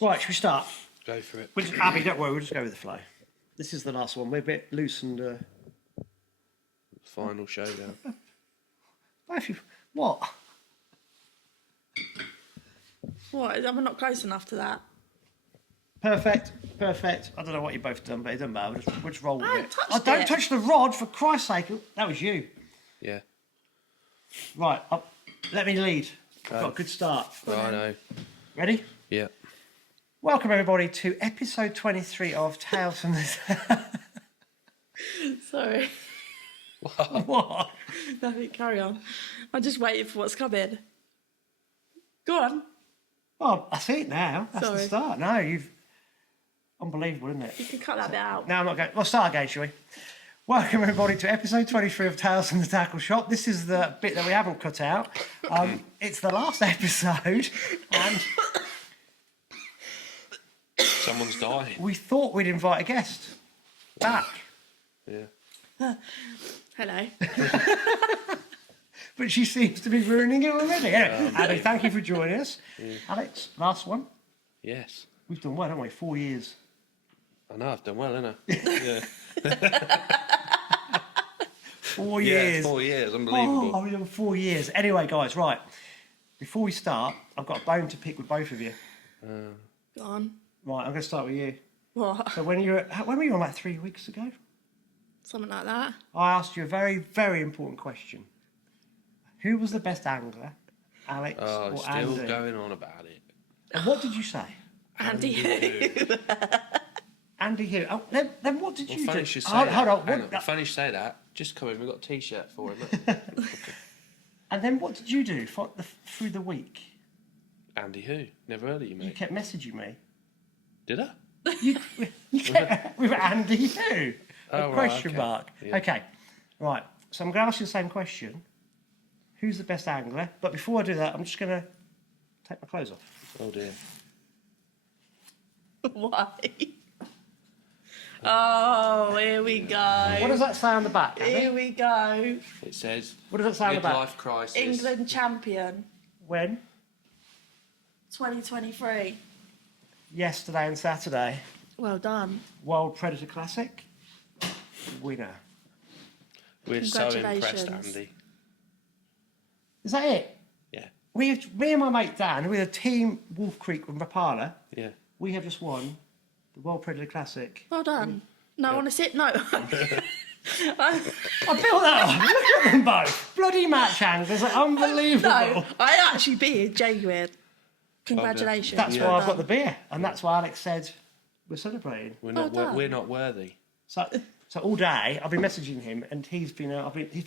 Right, should we start? Go for it. Abby, don't worry, we'll just go with the flow. This is the last one. We're a bit loose and... Final showdown. What? What? Am I not close enough to that? Perfect. I don't know what you've both done, but it doesn't matter. We'll just roll with it. Don't touch the rod, for Christ's sake. That was you. Yeah. Right, let me lead. Got a good start. I know. Ready? Yeah. Welcome, everybody, to episode 23 of Tales from the... Sorry. What? Nothing, carry on. I'm just waiting for what's coming. Go on. Well, I see it now. That's the Sorry. start. No, you've... Unbelievable, isn't it? You can cut that bit out. No, I'm not going... We'll start again, shall we? Welcome, everybody, to episode 23 of Tales from the Tackle Shop. This is the bit that we haven't cut out. It's the last episode, and Someone's dying. we thought we'd invite a guest back. Yeah. Hello. But she seems to be ruining it already. Anyway, Abby, thank you for joining us. Yeah. Alex, last one. Yes. We've done well, haven't we? 4 years. I know, I've done well, haven't I? Yeah. 4 Yeah, years. 4 years, unbelievable. Oh, we've done 4 years. Anyway, guys, right. Before we start, I've got a bone to pick with both of you. Go on. Right, I'm going to start with you. What? So when were you on, like 3 weeks ago? Something like that? I asked you a very, very important question. Who was the best angler, Alex Oh, or still Andy? going on about it. And what did you say? Andy who? Andy who? Oh, then what did you do? Funny you should say Hold that. on. Hang on. Funny you say that. Just come in, we've got a t-shirt for him. Look. And then what did you do through the week? Andy who? Never heard of you, You mate. kept messaging me. Did I? You kept with Andy who? Oh, A right, question okay. mark. Yeah. Okay. Right. So I'm going to ask you the same question. Who's the best angler? But before I do that, I'm just going to take my clothes off. Oh dear. Why? Oh, here we go. What does that say on the back, Abby? Here we go. It says What does that say on the back? midlife crisis. England champion When? 2023. Yesterday and Saturday. Well done. World Predator Classic. Winner. We're so impressed, Congratulations. Andy. Is that it? Yeah. Me and my mate Dan, with a team Wolf Creek and Rapala, Yeah. we have just won the World Predator Classic. Well done. No, on a sit. No. I built that up. Look at them both. Bloody match anglers. Like, unbelievable. No, I actually beat genuine. Congratulations. That's Well why I've got done. the beer. And that's why Alex said we're celebrating. We're Well not. done. We're not worthy. So all day I've been messaging him and he's been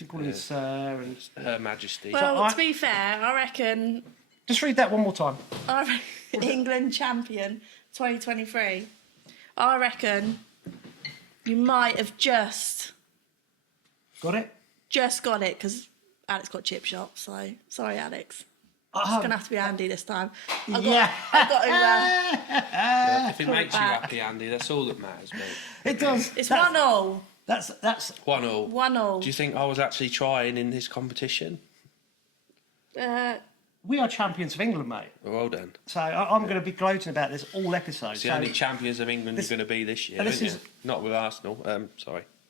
calling me sir and Her Majesty. Well, I- to be fair, I reckon just read that one more time. England champion 2023. I reckon you might have just Got it? got it because Alex got chip shop. So sorry, Alex. It's Oh, gonna have to be Andy this time. I got him. If it makes you happy, Andy, that's all that matters, mate. it does. It's That's- 1-1. That's 1-1. 1-1. Do you think I was actually trying in this competition? we are champions of England, mate. Well done. So I'm going to be gloating about this all episode. It's the So only champions of England this- you're going to be this year, and this isn't is- you? Not with Arsenal.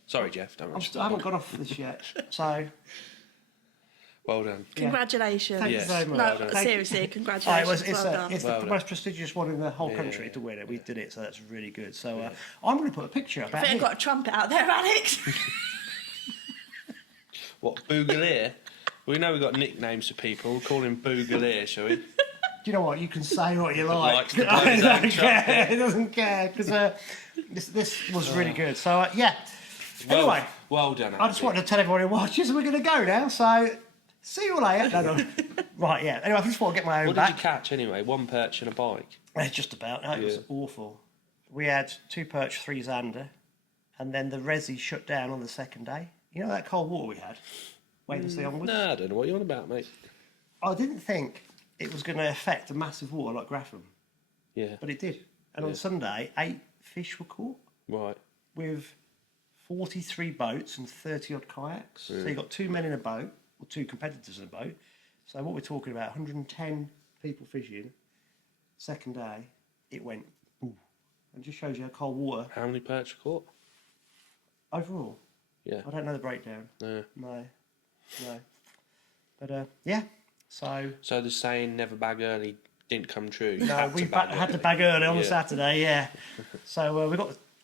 Sorry, Jeff. Don't worry. I haven't got off this yet. So Well done. Congratulations. thank Yes. you very much. No, Well done. seriously, Oh, congratulations. it's well done. the Well done. most prestigious one in the whole country to win it. We did it, so that's really good. So I'm going to put a picture up. I think I've got a trumpet out there, Alex. What, Boogalier? We know we've got nicknames for people. We'll call him Boogalier, shall we? Do you know what? You can say what you like. Likes to blow I his don't own care. trumpet. He doesn't care because this was really good. So yeah. Anyway, Well done, Andy. I just wanted to tell everyone who watches we're going to go now. So see you later. No. Right, yeah. Anyway, I just want to get my own What back. did you catch anyway? One perch and a bike. Just about. No, it was awful. We had 2 perch, 3 zander, and then the resi shut down on the second day. You know that cold water we had? Wednesday onwards? No, I don't know what you're on about, mate. I didn't think it was going to affect a massive water like Grafham, Yeah. but it did. And on Sunday, 8 fish were caught Right. with 43 boats and 30 odd kayaks. So you got 2 men in a boat, or 2 competitors in a boat. So what we're talking about, 110 people fishing, second day. it went, ooh. And just shows you how cold water, How many perch caught? overall, Yeah. I don't know the breakdown. No. No. But yeah, so So the saying "never bag early" didn't come true. You no, had we to bag had to early. bag early on the Yeah. Saturday. Yeah, so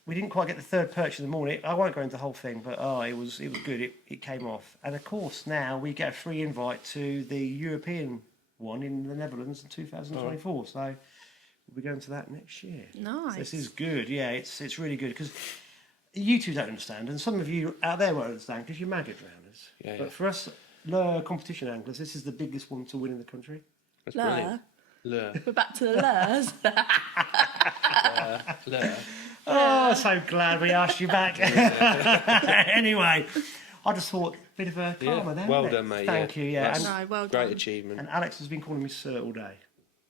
we didn't quite get the third perch in the morning. I won't go into the whole thing, but it was good. It came off, and of course now we get a free invite to the European one in the Netherlands in 2024. So we'll be going to that next year. Nice. So this is good. Yeah, it's really good because you two don't understand, and some of you out there won't understand because you're maggot drowners. Yeah, But yeah. for us lure competition anglers, this is the biggest one to win in the country. That's Lure. brilliant. Lure. We're back to the lures. Lure. Oh, so glad we asked you back. Anyway, I just thought, bit of a karma there. well wasn't it? done, mate, Thank yeah. you, yeah. That's- And, No, well Great done. achievement. and Alex has been calling me sir all day,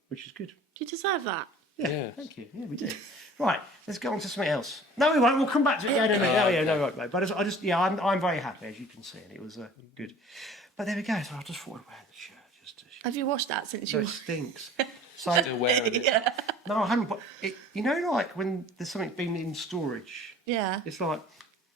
which is good. You deserve that. Yeah, Yeah. thank you. Yeah, we did. Right, let's go on to something else. No, we won't. We'll come back to it. Yeah, no, okay. no, right, mate. But I just, yeah, I'm very happy, as you can see, and it was good. But there we go. So I just thought I'd wear the shirt just to. Have you washed that since No, you? it stinks. So Still wearing it. Yeah. no, I haven't. But it, you know, like when there's something been in storage, Yeah. it's like,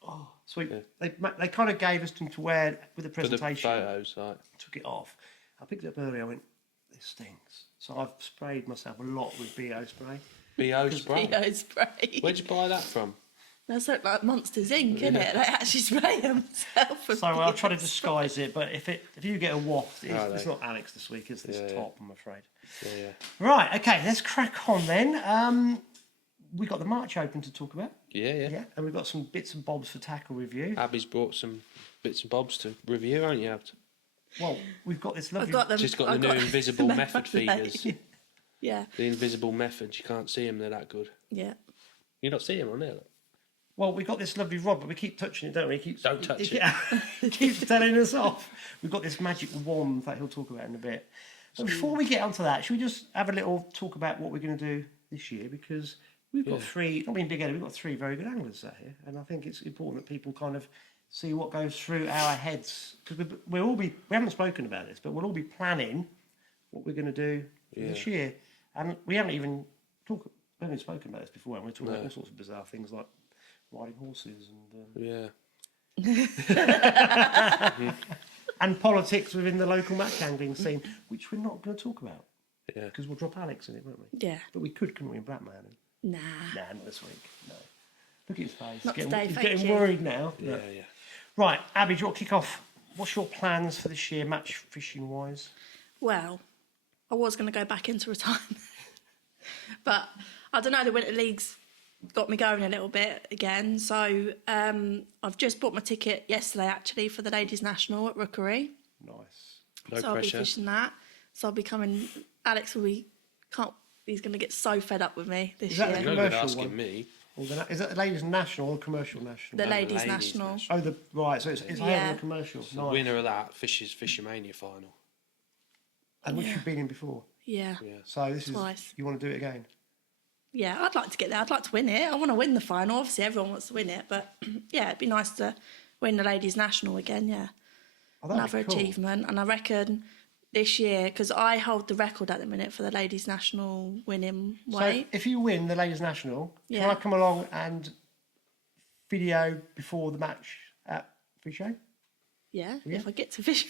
oh, sweet. They kind of gave us them to wear with the For the presentation. photos, like. Took it off. I picked it up earlier. I went, this stinks. So I've sprayed myself a lot with BO spray. BO spray. Theo spray. Where'd you buy that from? That's sort of like Monsters Inc, isn't it? They actually spray themselves. So I'll try to disguise it, but if you get a waft, it's no. not Alex this week, it's this Yeah, top, I'm afraid. Yeah. Right, okay, let's crack on then. We got the March Open to talk about, Yeah. yeah, and we've got some bits and bobs for tackle review. Abby's brought some bits and bobs to review, haven't you? Well, we've got this lovely. I've got them. Just got the I've new invisible method today. feeders. Yeah. The invisible methods, you can't see them, they're that good. Yeah. You not see them on there? Look. Well, we've got this lovely rod, but we keep touching it, don't we? Don't touch it. He keeps telling us off. We've got this magic wand that he'll talk about in a bit. But before we get onto that, should we just have a little talk about what we're going to do this year? Because we've got three, not being big-headed, we've got three very good anglers out here. And I think it's important that people kind of see what goes through our heads. Because we haven't spoken about this, but we'll all be planning what we're going to do this year. And we haven't even spoken about this before, and we're talking about all sorts of bizarre things like riding horses and politics within the local match angling scene, which we're not going to talk about. Yeah. Because we'll drop Alex in it, won't we? Yeah. But we could, couldn't we, in Blackman? Nah. Nah, not this week. No. Look at his face. Not He's today, he's thank getting you. worried now. Yeah. Right, Abby, do you want to kick off? What's your plans for this year, match fishing wise? Well, I was going to go back into retirement. But I don't know, the Winter League's got me going a little bit again. So I've just bought my ticket yesterday, actually, for the Ladies National at Rookery. Nice. No So I'll be pressure. fishing that. So I'll be coming. Alex will be. He's going to get so fed up with me this Is that year. the You're not good commercial asking one? me. Or is that the ladies' national or commercial national? The Ladies Ladies National. National. Oh, right. So it's higher Yeah. than the commercial. The Nice. winner of that fishes Fishermania final. And which you've been in before. Yeah. Yeah. So this Twice. is you want to do it again? Yeah, I'd like to get there. I'd like to win it. I want to win the final. Obviously, everyone wants to win it. But yeah, it'd be nice to win the Ladies National again, yeah. Oh, that'd Another be cool. achievement. And I reckon this year, because I hold the record at the minute for the Ladies National winning So weight. if you win the ladies' national, can Yeah. I come along and video before the match at Fish Show? Yeah, if I get to fish.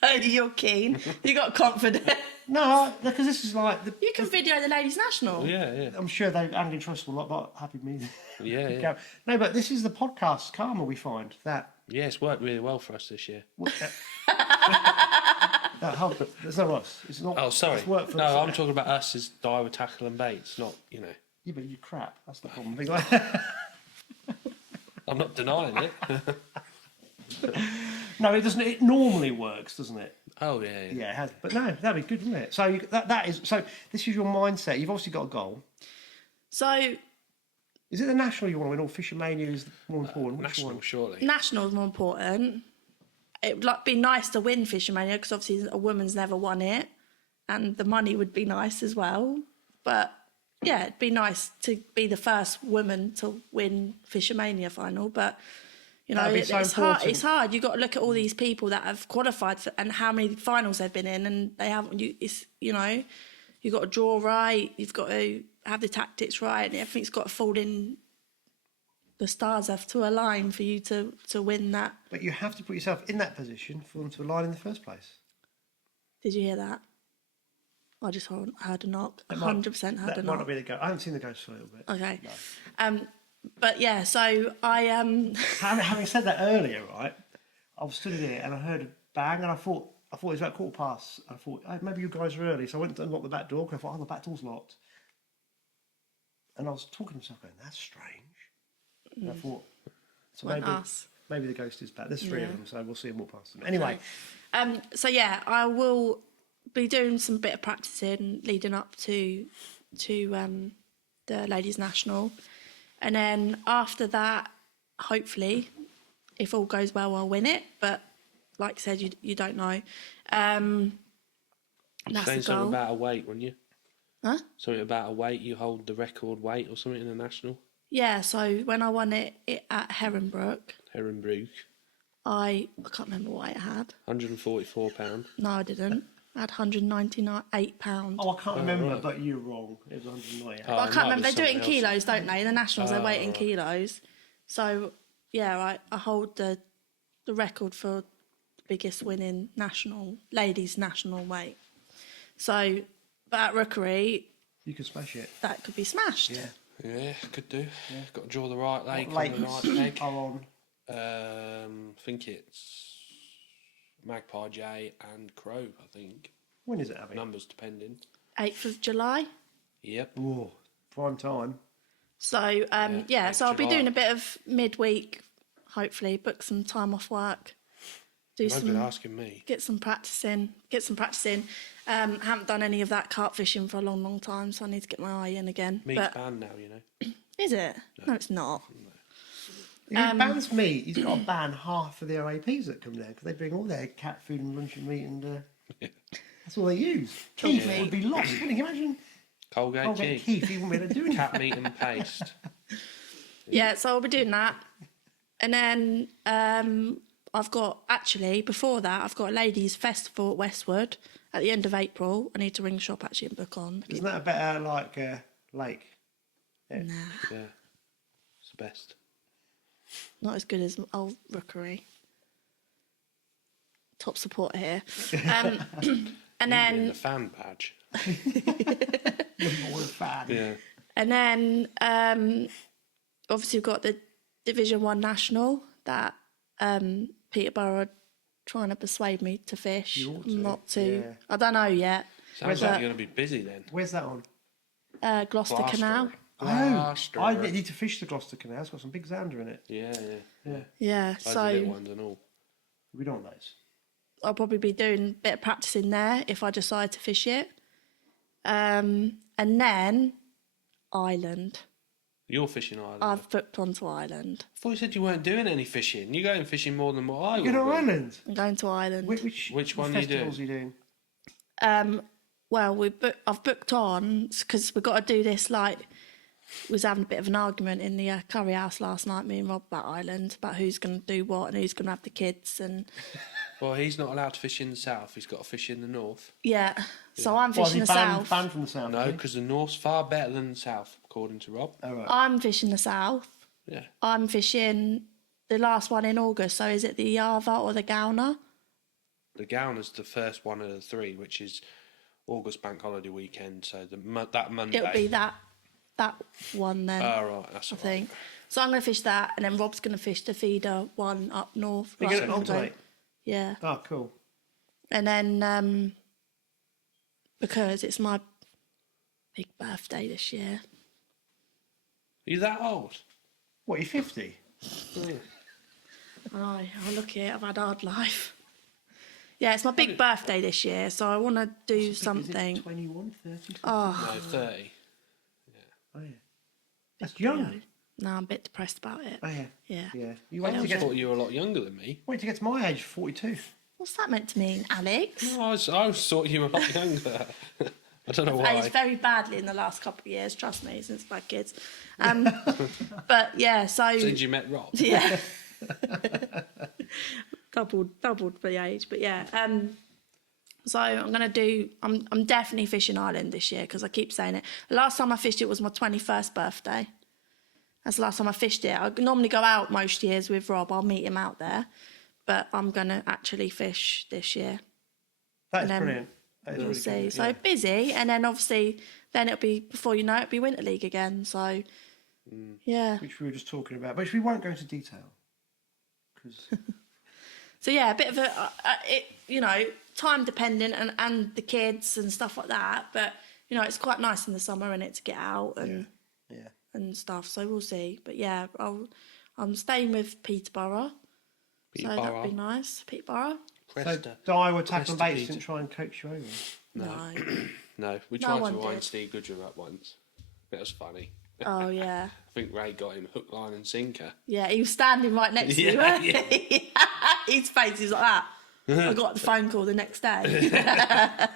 Oh, you're keen. You got confidence. No, because this is like You can video the Ladies National. Yeah. I'm sure they Angling Trust will not happy with me. Yeah. Go. No, but this is the podcast karma we find that. Yeah, it's worked really well for us this year. No, hold on, it's not us. It's not. Oh, sorry. It's work for No, us. I'm talking about us as diver tackle and baits, not, Yeah, but you crap. That's the problem. I'm not denying it. No, it doesn't. It normally works, doesn't it? Oh, yeah. Yeah, it has. But no, that'd be good, wouldn't it? So that is. So this is your mindset. You've obviously got a goal. So Is it the national you want to win, or Fishermania is more important? Which National, one? surely. National's more important. It would be nice to win Fishermania because obviously a woman's never won it, and the money would be nice as well. But yeah, it'd be nice to be the first woman to win Fishermania final. But you know, That'd be it's so hard. important. It's hard. You've got to look at all these people that have qualified for, and how many finals they've been in, and they haven't. you've got to draw right, you've got to have the tactics right, and everything's got to fall in. The stars have to align for you to win that. But you have to put yourself in that position for them to align in the first place. Did you hear that? I just heard a knock. 100% heard a knock. That might not be the ghost. I haven't seen the ghost for a little bit. Okay. No. But yeah, so I Having said that earlier, right? I was stood there and I heard a bang, and I thought it was about 15:15. I thought, oh, maybe you guys are early, so I went to unlock the back door because I thought, oh, the back door's locked. And I was talking to myself, going, that's strange. And I thought, so maybe the ghost is back. There's 3 of them, so we'll see them walk past them. Anyway. So yeah, I will be doing some bit of practicing leading up to the Ladies National, and then after that, hopefully, if all goes well, I'll win it. But like I said, you don't know. That's saying the something goal. about a weight, weren't you? Huh? Something about a weight. You hold the record weight or something in the national. Yeah. So when I won it at Herrenbrook, I can't remember what I had. £144. No, I didn't. I had £198. Oh, I can't remember, but you're wrong. It was 198. But I can't remember. They do it in kilos, don't they? The nationals, they weigh it in kilos. So yeah, I hold the record for the biggest winning ladies national weight. So, but at Rookery, You can smash it. that could be smashed. Yeah. Yeah, could do. Yeah. Got to draw the right leg What on the right legs leg. are on? I think it's Magpie J and Crow, I think. When is it, Abby? Numbers depending. 8th of July. Yep. Whoa, prime time. So yeah, so I'll be July. doing a bit of midweek. Hopefully, book some time off work. You've been asking me. Get some practicing. Haven't done any of that carp fishing for a long time, so I need to get my eye in again. Meat's But banned now, you know. is it? No, it's not. If he bans meat, he's got to ban half of the OAPs that come there because they bring all their cat food and luncheon meat, and that's all they use. Keith would be lost, wouldn't he? Imagine Colgate cheese. Keith, he wouldn't be able to do anything. Cat meat and paste. Yeah, so I'll be doing that. And then I've got, actually, before that, I've got a ladies' festival at Westwood at the end of April. I need to ring the shop actually and book on. Isn't that a better, like, lake? Yeah. Nah, Yeah. It's the best. not as good as old Rookery. Top support here. And In then the fan badge. You're more a fan. Yeah. And then obviously we've got the Division 1 National that Peterborough are trying to persuade me to fish. You ought to, Not to. yeah. I don't know yet. Sounds like you're going to be busy then. Where's that on? Gloucester Canal. Gloucester. Oh, I need to fish the Gloucester Canal. It's got some big zander in it. Yeah. Yeah, Loads of so little ones and all. We don't want those. I'll probably be doing a bit of practicing there if I decide to fish it. And then Ireland. You're fishing Ireland. I've booked onto Ireland. I thought you said you weren't doing any fishing. You're going fishing more than what I would. You're going to Ireland? I'm going to Ireland. Which one are you doing? festivals are you doing? Well, I've booked on because we've got to do this. Like, we was having a bit of an argument in the curry house last night, me and Rob, about Ireland, about who's going to do what and who's going to have the kids. And Well, he's not allowed to fish in the south. He's got to fish in the north. yeah, so I'm Well, fishing the banned south. from the south. No, is he? because the north's far better than the south, according to Rob. Oh, right. I'm fishing the south. Yeah. I'm fishing the last one in August. So is it the Yarva or the Gowner? The Gowner's the first one of the 3, which is August bank holiday weekend. So that Monday. It'll be that one then. Oh, right. That's I all right. think. So I'm going to fish that, and then Rob's going to fish the feeder one up north. You're right going to up the alternate? Yeah. Oh, cool. And then because it's my big birthday this year. Are you that old? What, you're 50? I know, oh, look here, I've had a hard life. Yeah, it's my big birthday this year, so I want to do something. Is it 21, 30? Oh, No, 30. Oh, yeah. That's young. no, I'm a bit depressed about it. Oh, yeah. Yeah. Yeah. You I wait to always get thought you were a lot younger than me. to my age, 42. What's that meant to mean, Alex? No, I always thought you were a lot younger. I don't know Aged why. very badly in the last couple of years, trust me, since I've had kids. But yeah, so Since you met Rob. yeah, doubled the age. But yeah, So I'm definitely fishing Ireland this year because I keep saying it. The last time I fished it was my 21st birthday. That's the last time I fished it. I normally go out most years with Rob. I'll meet him out there. But I'm going to actually fish this year. That is brilliant. We'll see. So busy. And then obviously, then it'll be, before you know it, it'll be Winter League again. So, yeah. Which we were just talking about, which we won't go into detail. So, yeah, a bit of time dependent and the kids and stuff like that. But, it's quite nice in the summer, isn't it, to get out and stuff. So we'll see. But, yeah, I'm staying with Peterborough. So that'd be nice. Peterborough. So Di would tackle baits and try and coach you over. No. No, we tried to wind Steve Goodrum up once. It was funny. Oh, yeah. I think Ray got him hook, line and sinker. Yeah, he was standing right next to you, weren't he? His face was like that. I got the phone call the next day. Are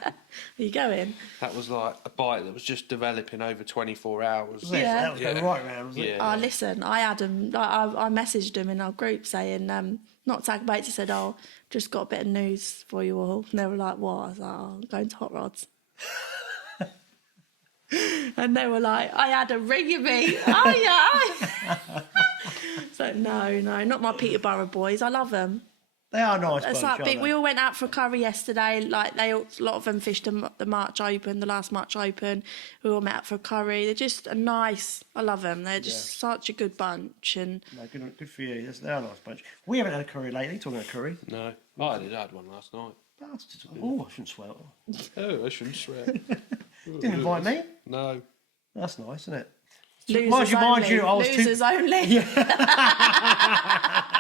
you going? That was like a bite that was just developing over 24 hours. Yeah. That was going right round, wasn't it? Oh, listen, I had him. I messaged him in our group saying, not tag baits. He said, "Oh, just got a bit of news for you all." And they were like, "What?" I was like, "Oh, I'm going to Hot Rods." And they were like, "I had a ring of me." Oh yeah. So no, not my Peterborough boys. I love them. They are nice. It's like big. We all went out for a curry yesterday. Like a lot of them fished the March Open, the last March Open. We all met up for a curry. They're just nice. I love them. They're just such a good bunch. And no, good for you. They're a nice bunch. We haven't had a curry lately. Talking about curry. No, I had one last night. Oh, I shouldn't swear. Oh, I shouldn't swear. Didn't invite me. No. That's nice, isn't it? Losers only.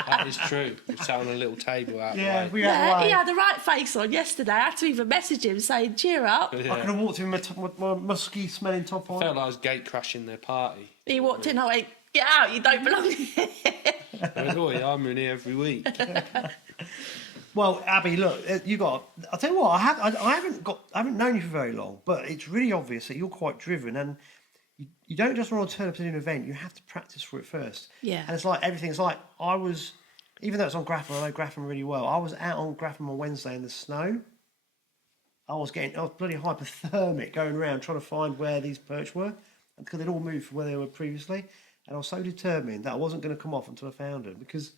That is true. We sat on a little table out We he had the right face on yesterday. I had to even message him saying, "Cheer up." I could have walked in with my musky smelling top on. Felt like I was gate crashing their party. He walked in. I went, "Get out! You don't belong here." I'm in here every week. Well, Abby, look, I'll tell you what. I haven't known you for very long, but it's really obvious that you're quite driven, and you don't just want to turn up to an event. You have to practice for it first. Yeah. And it's like everything. It's like I was, even though it's on Grafham, I know Grafham really well. I was out on Grafham on Wednesday in the snow. I was bloody hypothermic going around trying to find where these perch were, because they'd all moved from where they were previously. And I was so determined that I wasn't going to come off until I found them, because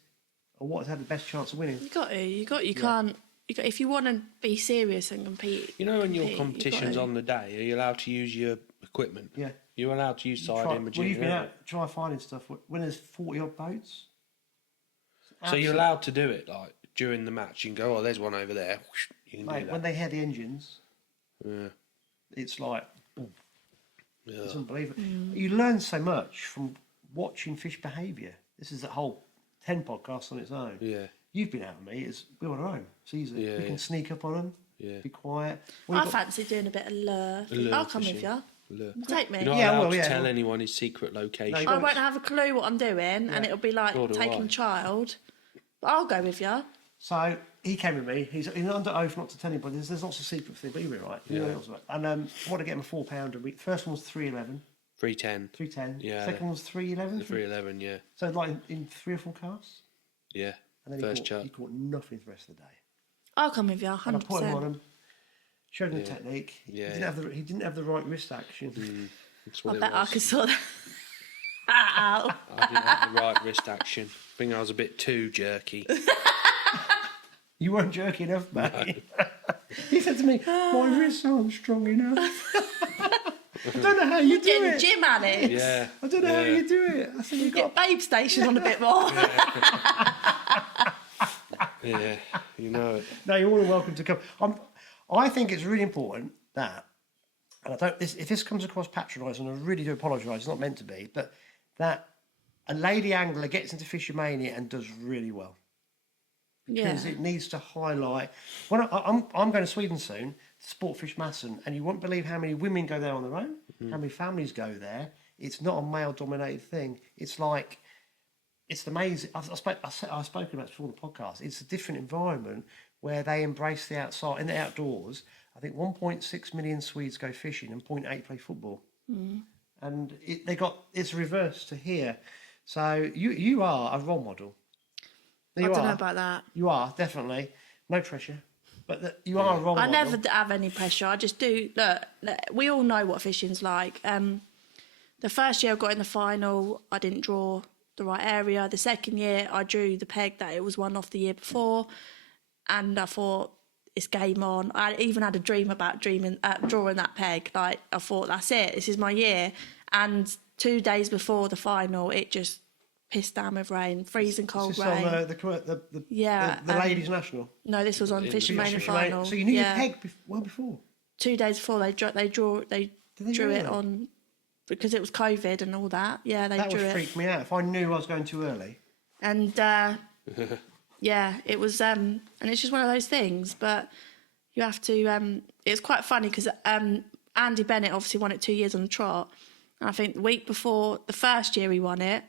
I wanted to have the best chance of winning. You can't. If you want to be serious and compete. When your competition's on the day, are you allowed to use your equipment? Yeah. You're allowed to use side imaging. Well, you've been out try finding stuff when there's 40 odd boats. So you're allowed to do it like during the match. You can go, "Oh, there's one over there." You can do that. When they hear the engines, it's like, it's unbelievable. You learn so much from watching fish behaviour. This is a whole 10 podcasts on its own. Yeah. You've been out with me. We're on our own. It's easy. Yeah, we can sneak up on them. Yeah. Be quiet. I fancy doing a bit of lure. I'll come with you. Take me. You're not allowed to tell anyone his secret location. I won't have a clue what I'm doing, and it'll be like taking a child. But I'll go with you. So he came with me. He's under oath not to tell anybody. There's lots of secret things, but you'll be right. And I want to get him a £4 a week. First one was 311. 310. 310. Yeah. Second one was 311. 311. Yeah. So like in 3 or 4 casts. Yeah. And then he caught nothing for the rest of the day. I'll come with you, 100%. And I put him on him, showed him the technique. Yeah. He didn't have the right wrist action. I bet I could sort that out. I didn't have the right wrist action. I think I was a bit too jerky. You weren't jerky enough, mate. No. He said to me, "My wrists aren't strong enough." I don't know how you do getting it. Gym, Alex. Yeah. I don't know how you do it. I said, you get Babe Station on a bit more. Yeah, you know it. No, you're all welcome to come. I think it's really important that, and if this comes across patronising, I really do apologise. It's not meant to be, but that a lady angler gets into Fishermania and does really well. Because it needs to highlight. When I'm going to Sweden soon, Sportfish Masson, and you won't believe how many women go there on their own, how many families go there. It's not a male-dominated thing. It's like, it's amazing. I've spoken about it before the podcast. It's a different environment where they embrace the outside in the outdoors. I think 1.6 million Swedes go fishing and 0.8 play football, and it's reversed to here. So you are a role model. I don't know about that. You are, definitely. No pressure. But you are a role I model. never have any pressure. I just do. Look, we all know what fishing's like. The first year I got in the final, I didn't draw the right area. The second year, I drew the peg that it was one off the year before, and I thought it's game on. I even had a dream about drawing that peg. Like I thought, that's it. This is my year. And 2 days before the final, it just pissed down with rain, freezing cold Is this rain. on the ladies' national? No, this was on Fishing Mania final. So you knew your peg well before? 2 days before they drew really? it on because it was COVID and all that. Yeah, they that drew would it. freak me out if I knew I was going too early. And yeah, it was and it's just one of those things. But you have to. It's quite funny because Andy Bennett obviously won it 2 years on the trot, and I think the week before the first year he won it,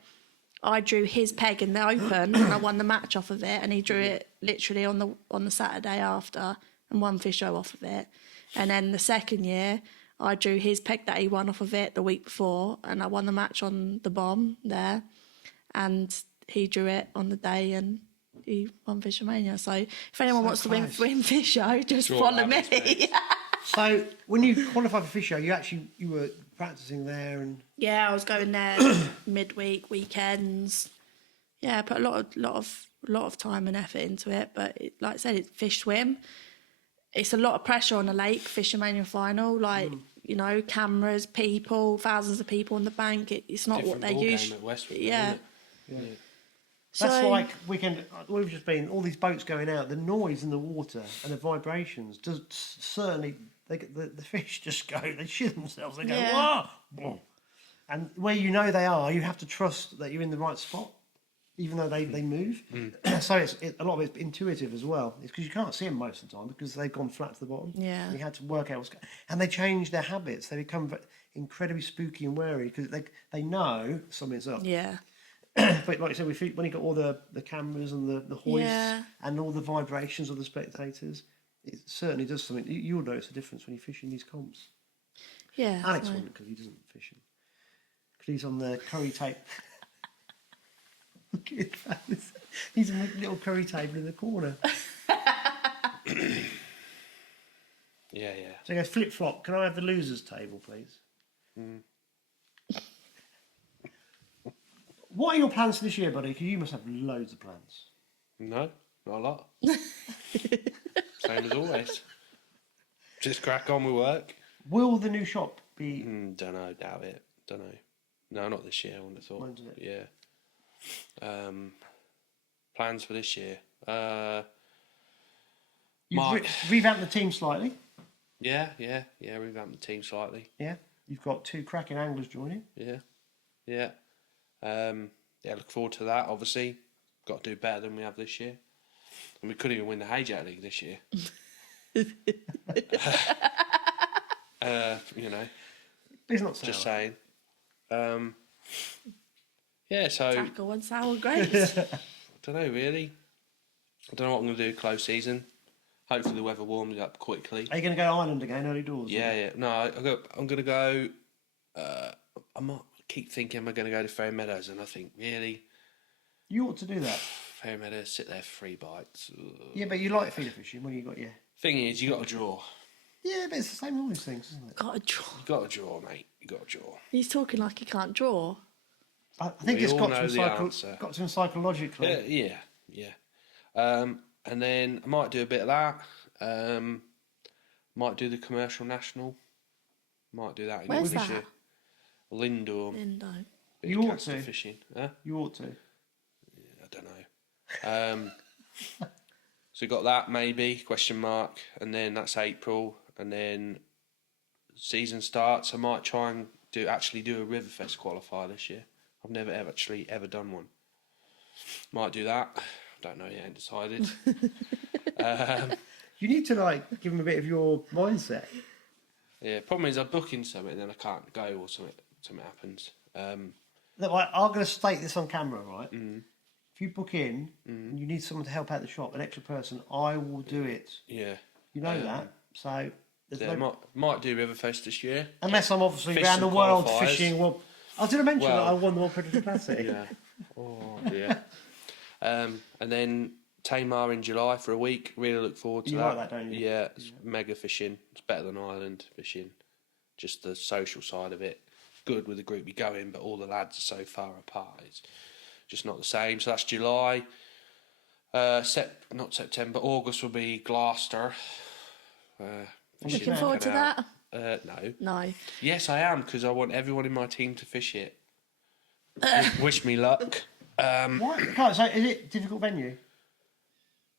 I drew his peg in the Open and I won the match off of it, and he drew it literally on the Saturday after and won fish show off of it. And then the second year, I drew his peg that he won off of it the week before, and I won the match on the bomb there, and he drew it on the day and he won Fishermania. So if anyone wants to win fish show, just follow me. So when you qualified for fish show, you were practicing there and Yeah, I was going there midweek, weekends. Yeah, I put a lot of time and effort into it. But like I said, it's fish swim. It's a lot of pressure on the lake, Fishermania final. Like you know, cameras, people, thousands of people on the bank. It's not Different what they use. Yeah. that's like we've just been all these boats going out. The noise in the water and the vibrations does certainly. The fish just go. They shit themselves. They go whoa, and where you know they are, you have to trust that you're in the right spot, even though they move. So a lot of it's intuitive as well. It's because you can't see them most of the time because they've gone flat to the bottom. Yeah, you had to work out and they change their habits. They become incredibly spooky and wary because they know something's up. Yeah. But like I said, when you got all the cameras and the hoists and all the vibrations of the spectators, it certainly does something. You'll notice a difference when you fish in these comps. Yeah. Alex wouldn't because he doesn't fish them. Because he's on the curry tape. He's on a little curry table in the corner. Yeah. So he goes, flip flop, can I have the losers table, please? What are your plans for this year, buddy? Because you must have loads of plans. No, not a lot. Same as always. Just crack on with work. Will the new shop be... Don't know, doubt it. Don't know. No, not this year, I wouldn't have thought. When's it? Yeah. Plans for this year. You've revamped the team slightly. Yeah, revamped the team slightly. Yeah. You've got 2 cracking anglers joining. Yeah. Look forward to that, obviously. Got to do better than we have this year. And we couldn't even win the Hayjack League this year. You know. It's not just saying. Yeah, so... Tackle and sour grapes. I don't know, really. I don't know what I'm going to do close season. Hopefully the weather warms up quickly. Are you going to go Ireland again, early doors? Yeah. No, I'm going to go... I might keep thinking I'm going to go to Ferry Meadows, and I think, really... You ought to do that. Ferry Meadows, sit there for 3 bites. Ugh. Yeah, but you like feeder fishing when you got your... Thing is, you got to draw. Yeah, but it's the same with all these things, isn't it? Got to draw. You got to draw, mate. You got to draw. He's talking like he can't draw. I think We it's all got know to, the got to him psychologically. Yeah. And then I might do a bit of that. Might do the commercial national. Might do that again Where's this that? year. Lindor. You You ought ought to. fishing. Huh? You ought to. I don't know. So got that maybe ? And then that's April, and then season starts. I might try and do a Riverfest qualifier this year. I've never ever done one. Might do that. Don't know yet. Ain't decided. You need to give him a bit of your mindset. Yeah. Problem is I book in something and then I can't go or something happens. Look, I'm going to state this on camera, right? If you book in and you need someone to help out the shop, an extra person, I will do it. Yeah. You know that. So there's might do Riverfest this year. unless I'm obviously around the world fishing. Well, I was going to mention that I won the World Predator Classic. Yeah. Oh yeah. And then Tamar in July for a week. Really look forward to You that. like that, don't you? Yeah, it's mega fishing. It's better than Ireland fishing. Just the social side of it. Good with the group you go in, but all the lads are so far apart. It's just not the same. So that's July. Not September. August will be Gloucester. Looking forward to that? No. No. Yes, I am, because I want everyone in my team to fish it. Wish me luck. What? Oh, so is it difficult venue?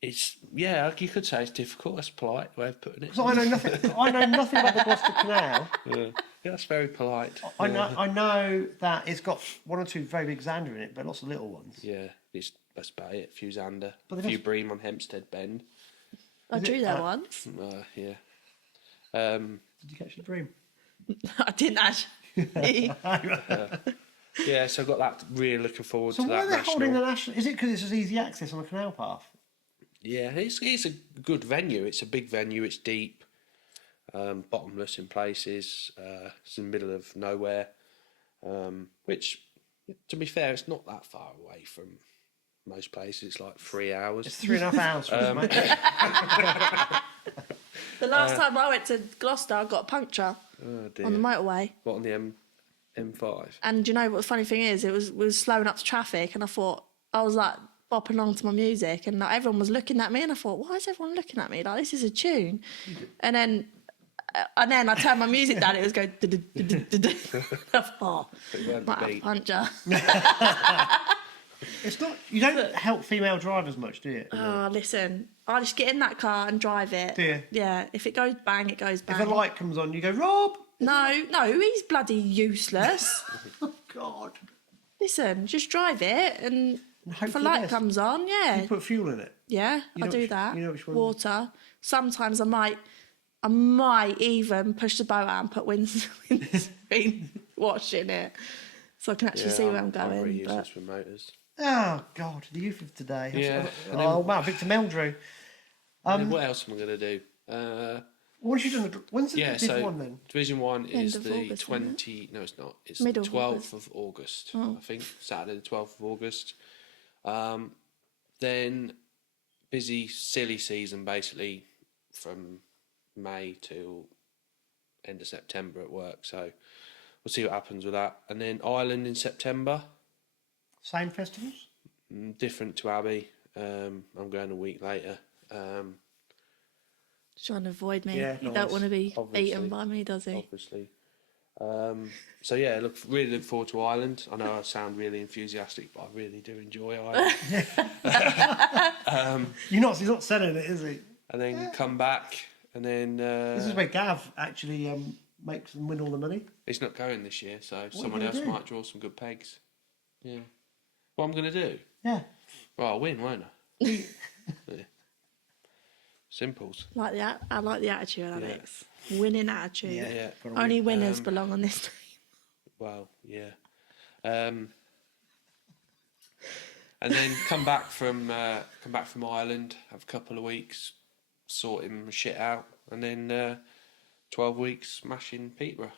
You could say it's difficult. That's a polite way of putting it. Because I know nothing. I know nothing about the Gloucester Canal. Yeah, that's very polite. I know that it's got one or two very big zander in it, but lots of little ones. Yeah, that's about it. A few zander, But a they few must- bream on Hempstead Bend. I drew that once. Yeah. Did you catch the bream? I didn't actually. Yeah, so I've got that. Really looking forward So to why that are they holding the national. national? Is it because it's just easy access on a canal path? Yeah, it's a good venue. It's a big venue. It's deep, bottomless in places. It's in the middle of nowhere, which, to be fair, it's not that far away from most places. It's like 3 hours. It's 3.5 hours from us, mate. The last time I went to Gloucester, I got a puncture Oh dear. on the motorway. What, on the M5? And do you know what the funny thing is? We was slowing up to traffic, and I was like bopping along to my music, and like, everyone was looking at me, and I thought, why is everyone looking at me? Like, this is a tune. And then I turned my music down. It was going. I thought, might have a puncture. It's not. You don't help female drivers much, do you? Oh, listen, I just get in that car and drive it. Do you? Yeah. If it goes bang, it goes bang. If a light comes on, you go, Rob. No, he's bloody useless. Oh God. Listen, just drive it, and hope if a for the light best. comes on, yeah, You put fuel in it. yeah, You I know do which- that. you know which one? Water. Sometimes I might even push the boat out and put windscreen wash in it, so I can actually see where I'm going. I'm really but useless with motors. Oh God, the youth of today. Yeah. Oh wow, Victor Meldrew. And then what else am I going to do? When's you done? When's the Yeah, Div so 1 then? Division 1 is of the August, isn't 20... No, it's not. It's Middle the of 12th of August, I think. Saturday the 12th of August. Then busy, silly season, basically, from May till end of September at work. So we'll see what happens with that. And then Ireland in September. Same festivals? Different to Abby. I'm going a week later. trying to avoid me. Yeah, You nice. don't want to be Obviously. eaten by me, does he? Obviously. So yeah, really look forward to Ireland. I know I sound really enthusiastic, but I really do enjoy Ireland. He's not selling it, is he? And then come back, and then This is where Gav actually makes them win all the money. he's not going this year, so you someone gonna else do? might draw some good pegs. Yeah. What I'm going to do? Yeah. Well, I'll win, won't I? Yeah. Simples. I like the attitude, Alex. Winning attitude. Yeah. Only winners belong on this team. Well, yeah. And then come back from Ireland, have a couple of weeks sorting my shit out, and then 12 weeks smashing Peterborough.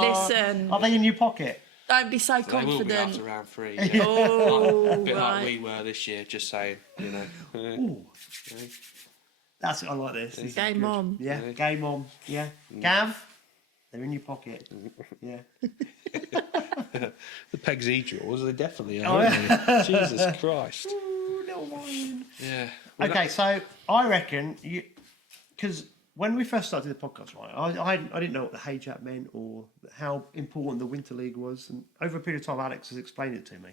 Listen, Are they in your pocket? don't be so They will be confident. after round 3. Yeah. Oh, A bit like right. we were this year, just saying, you know. Ooh. That's it. I like this. This is Game good. on. Yeah, game on. Yeah. Gav, they're in your pocket. Yeah. The pegs he draws, they definitely Oh, are. yeah. Aren't they? Jesus Christ. Ooh, little wine. Yeah. Well, Okay, so I reckon because when we first started the podcast, right, I didn't know what the HAP meant or how important the Winter League was, and over a period of time, Alex has explained it to me,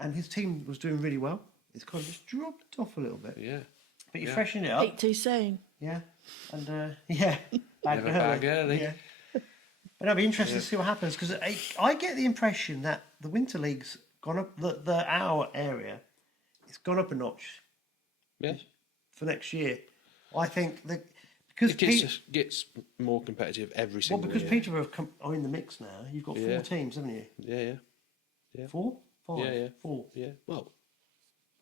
and his team was doing really well. It's kind of just dropped off a little bit, Yeah. but you Yeah. freshened it up, Peak too soon. yeah, and yeah, Never bag early. yeah. But I'd be interested to see what happens because I get the impression that the Winter League's gone up, our area, it's gone up a notch Yeah. for next year. I think that because It gets more competitive every single because year. Peterborough are in the mix now. You've got 4 Yeah. teams, haven't you? Yeah. 4, 5, Yeah. 4. Yeah. Well,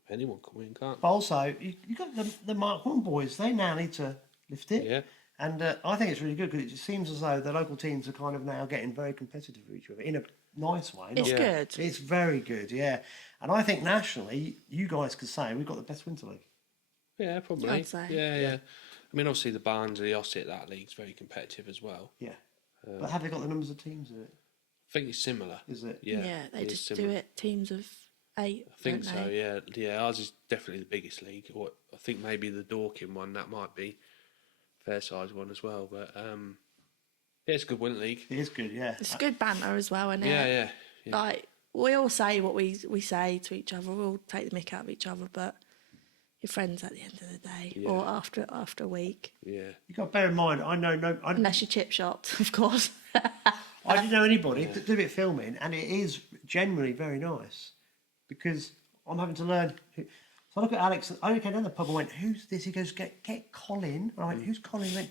anyone can win, can't But also, you got the Mark 1 boys. They now need to lift it. Yeah. And I think it's really good because it seems as though the local teams are kind of now getting very competitive with each other in a nice way. It's Yeah. good. It's very good, yeah. And I think nationally, you guys could say we've got the best winter league. Yeah, probably. I'd say. Yeah. I mean, obviously the Barnsley, Ossett, that league's very competitive as well. Yeah. But have they got the numbers of teams in it? I think it's similar. Is it? Yeah, they it is just do similar. it teams of 8. I think don't so. they? Yeah. Ours is definitely the biggest league. Or I think maybe the Dorking one that might be fair size one as well. But yeah, it's a good winter league. It is good, yeah. It's good banter as well, isn't it? Yeah. Like, we all say what we say to each other. We all take the mick out of each other, but you're friends at the end of the day, or after a week. Yeah. You got to bear in mind, I know Unless you're chip shopped, of course. I didn't know anybody that did a bit of filming, and it is generally very nice because I'm having to learn. So I look at Alex, and I came down the pub and went, "Who's this?" He goes, "Get Colin." And I went, "Who's Colin?" He went,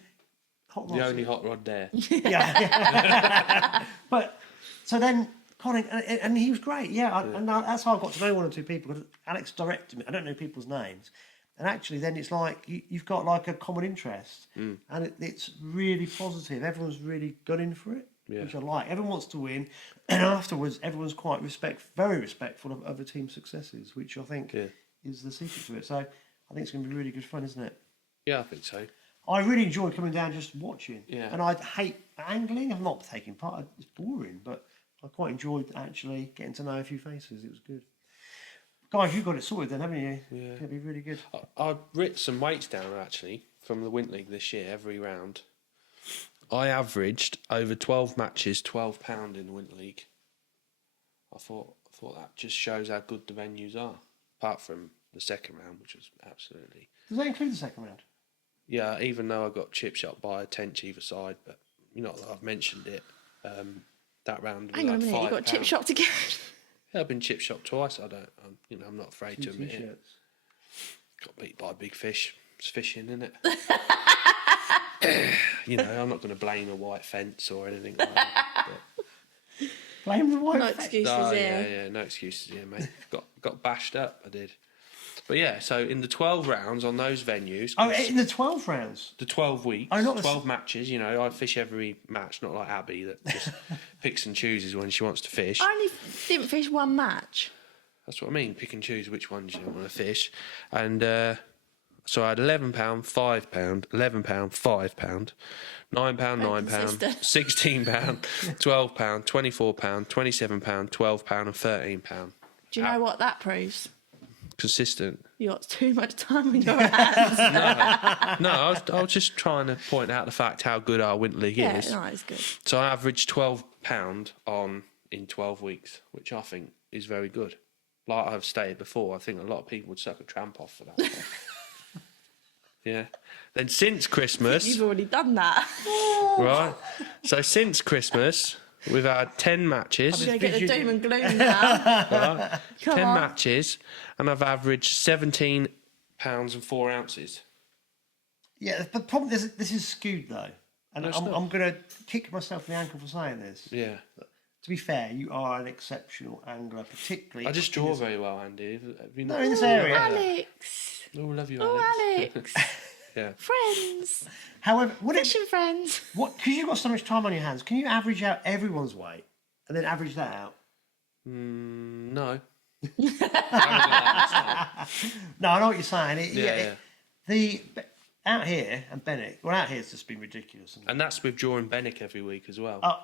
"Hot Rod." The only hot rod there. Yeah. But so then Colin, and he was great. And that's how I got to know one or two people. Because Alex directed me. I don't know people's names. And actually, then it's like you've got like a common interest, and it's really positive. Everyone's really gunning for it, which I like. Everyone wants to win, and afterwards, everyone's quite very respectful of other team successes, which I think is the secret to it. So I think it's going to be really good fun, isn't it? Yeah, I think so. I really enjoy coming down just watching. Yeah. And I hate angling. I'm not taking part. It's boring, but I quite enjoyed actually getting to know a few faces. It was good. Guys, you got it sorted then, haven't you? Yeah. It'll be really good. I writ some weights down actually from the Winter League this year. Every round, I averaged over 12 matches, £12 in the Winter League. I thought that just shows how good the venues are. Apart from the second round, which was absolutely. Does that include the second round? Yeah, even though I got chip shot by a tench either side, but not that I've mentioned it. That round. Hang on a was minute, like you got chip £5. shopped again. Yeah, I've been chip shot twice. I'm not afraid to admit it. T-shirts. Got beat by a big fish. It's fishing, isn't it? I'm not going to blame a white fence or anything like that. Blame the white No fence. excuses here. Yeah, no excuses here, mate. got bashed up. I did. But yeah, so in the 12 rounds on those venues. Oh, in the 12 rounds? The 12 weeks, Oh, not the 12 matches, I fish every match, not like Abby that just picks and chooses when she wants to fish. I only didn't fish one match. That's what I mean, pick and choose which ones you want to fish. And so I had £11, £5, £11, £5, £9, £9, consistent. £16, £12, £24, £27, £12 and £13. Do you know what that proves? Consistent. You got too much time on your hands. No, I was just trying to point out the fact how good our Winter League Yeah, is. no, it's good. So I averaged £12 on in 12 weeks, which I think is very good. Like I've stated before, I think a lot of people would suck a tramp off for that. Yeah. Then since Christmas, You've already done that. right? So since Christmas, we've had 10 matches. I'm going to get the doom and gloom now. Right? Come 10 on. matches, and I've averaged £17 and 4 ounces. Yeah, the problem is this is skewed though. And No, it's not. I'm going to kick myself in the ankle for saying this. Yeah. To be fair, you are an exceptional angler, particularly. I just draw very well, Andy. Have you No, not- in this area. Alex. Oh, love you, Oh, Alex. Alex. Yeah. Friends. However, Fishing friends. because you've got so much time on your hands, can you average out everyone's weight and then average that out? No. No, I know what you're saying. Yeah. Out here and Benwick, well, out here's just been ridiculous. And that's with drawing Benwick every week as well. Oh,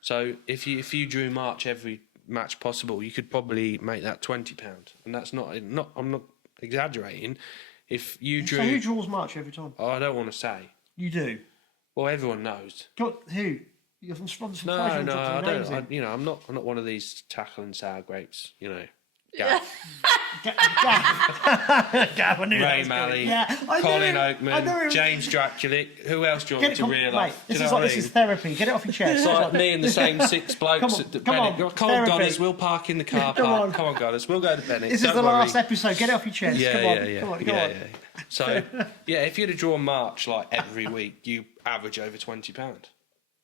So if you drew March every match possible, you could probably make that £20, and that's not. I'm not exaggerating. If you drew, so who draws March every time? I don't want to say. You do. Well, everyone knows. Who? You're from sponsors. No, I don't. I'm not one of these tackle and sour grapes. Gav, Gav, I knew that Ray was Malley, coming. Yeah, I knew Colin it. I Oakman, knew it. James Draculic. Who else do you want me to reel mate, off? this is therapy. Get it off your chest. It's like me and the same 6 blokes Come on, at the come on, Benwick. Come on, therapy. Gunners, we'll park in the car park. Come on, Gunners, we'll go to Benwick. This is Don't the worry. last episode. Get it off your chest. Come on. Yeah. So, yeah, if you'd have drawn March like every week, you average over £20. Do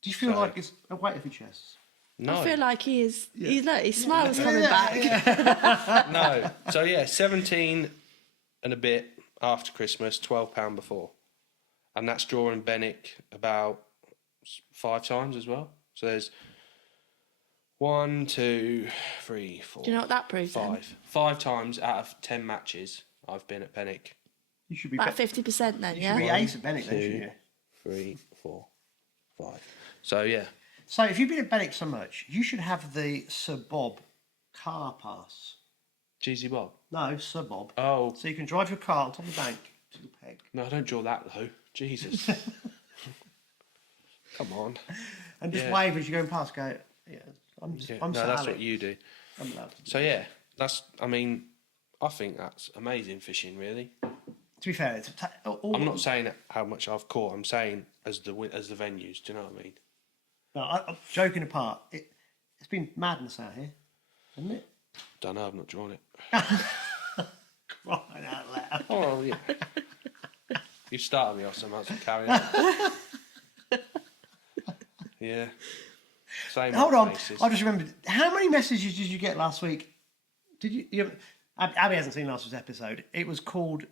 you feel like it's a weight off your chest? No, I feel like he is. His smile's coming back. no. So yeah, 17 and a bit after Christmas, £12 before, and that's drawing Benwick about 5 times as well. So there's 1, 2, 3, 4. Do you know what that proves? Then? 5. 5 times out of 10 matches, I've been at Benwick. You should be About 50% then, you yeah. should be ace at Benwick, then, 2, shouldn't you? 3, 4, 5. So yeah, So if you've been at Benwick so much, you should have the Sir Bob car pass. Cheesy Bob. No, Sir Bob. Oh So you can drive your car on top of the bank to the peg. no, don't draw that though. Jesus. Come on. And just Yeah. wave as you're going past. Go, yeah, I'm Yeah, I'm no, Sir that's Alec. what you do. I'm allowed to do So yeah, that's. I mean, I think that's amazing fishing. Really. To be fair, it's I'm not saying how much I've caught. I'm saying as the venues. Do you know what I mean? No, I'm joking apart. It's been madness out here, hasn't it? Don't know. I've not drawn it. Crying out loud. Oh yeah. You started me off, so I might as well carry on. Yeah. Same. Hold on, faces. I just remembered. How many messages did you get last week? Did you Abby hasn't seen last week's episode. It was called.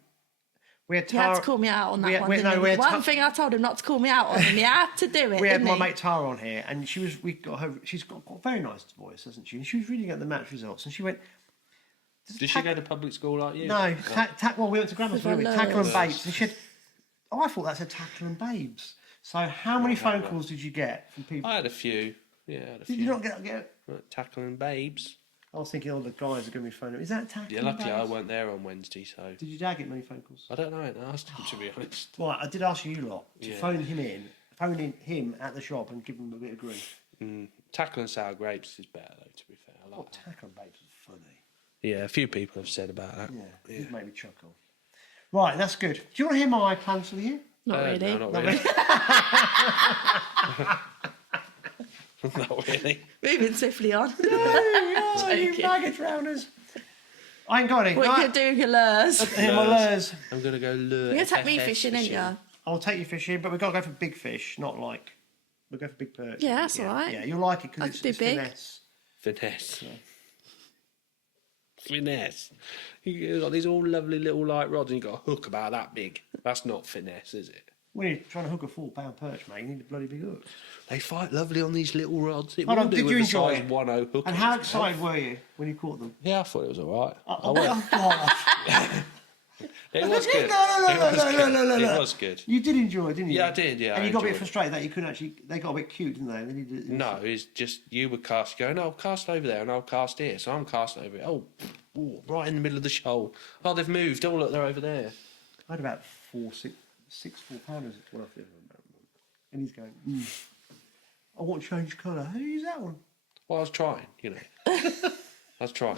We had You had Tara. to call me out on that one. we didn't you? had One thing I told him not to call me out on, and he had to do it. We had didn't my he? mate Tara on here, and we got her. She's got a very nice voice, hasn't she? And she was reading out the match results, and she went. Did she go to public school like you? No, well, we went to grammar school, With didn't our we? Tackle and nerves. babes, and she said, "Oh, I thought that said tackle and babes." So, how many phone calls did you get from people? I had a few. Yeah, I had a few. Did you not get? Tackling babes? I was thinking all the guys are going to be phoning. Is that tackle? Yeah, luckily I weren't there on Wednesday, so Did your dad get many phone calls? I don't know. I didn't ask him to be honest. Right, I did ask you lot to Yeah. phone him at the shop and give him a bit of grief. Tackling sour grapes is better though. To be fair, I like that. Tackle and babes is funny. Yeah, a few people have said about that. Yeah, it made me chuckle. Right, that's good. Do you want to hear my plans for the year? Not really. No, not really. Not really. Moving swiftly on. Oh, you Joking. bag of drowners. I ain't got any. What are you going to do with your lures? Here, my lures. I'm gonna go lure. You're going to take me fishing, ain't you? I'll take you fishing, but we've got to go for big fish, not like we'll go for big perch. Yeah, that's all right. Yeah, you'll like it I because could do it's big. finesse. Finesse. Finesse. You've got these all lovely little light rods, and you've got a hook about that big. That's not finesse, is it? When you're trying to hook a £4 perch, mate, you need a bloody big hook. They fight lovely on these little rods. It Hold on, will do did with you a enjoy size it? 1/0 hook. And how excited were you when you caught them? Yeah, I thought it was all right. Oh, God. It was good. No. It was good. You did enjoy it, didn't you? Yeah, I did, yeah, And I you got a bit enjoyed it. frustrated that you couldn't actually. They got a bit cute, didn't they? They needed, No, it's just you would cast, going, oh, cast over there, and I'll cast here. So I'm casting over it. Oh, ooh, right in the middle of the shoal. Oh, they've moved. Oh, look, they're over there. I had about six 4-pounders when I flew them. And he's going, I want to change colour. Who use that one? Well, I was trying, you know. I was trying.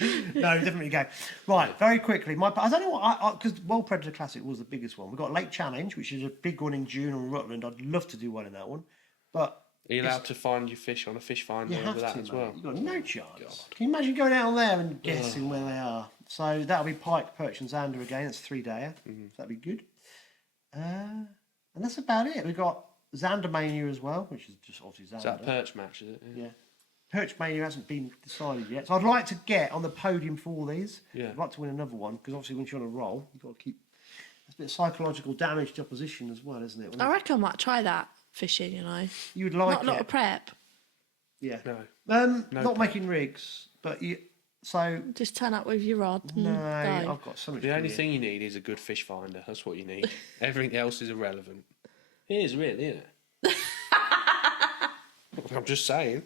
No, definitely go. Right, very quickly. I don't know what, because World Predator Classic was the biggest one. We've got Lake Challenge, which is a big one in June on Rutland. I'd love to do one in that one. But Are you allowed to find your fish on a fish finder you have over that to, as mate. well? You've got no chance. Can you imagine going out on there and guessing where they are? So that'll be pike, perch and zander again. It's 3-dayer. So that'll be good. And that's about it. We've got Zander Mania as well, which is just obviously Zander. Is that a perch match, is it? Yeah. Perch Mania hasn't been decided yet. So I'd like to get on the podium for all these. Yeah. I'd like to win another one, because obviously once you're on a roll, you've got to keep... There's a bit of psychological damage to opposition as well, isn't it? I reckon I might try that fishing, you know. You would like Not a lot it. of prep. Yeah. No. Not making rigs, but you... So... Just turn up with your rod. And No, go. I've got so much... The only gear. thing you need is a good fish finder. That's what you need. Everything else is irrelevant. It is really, isn't it? I'm just saying.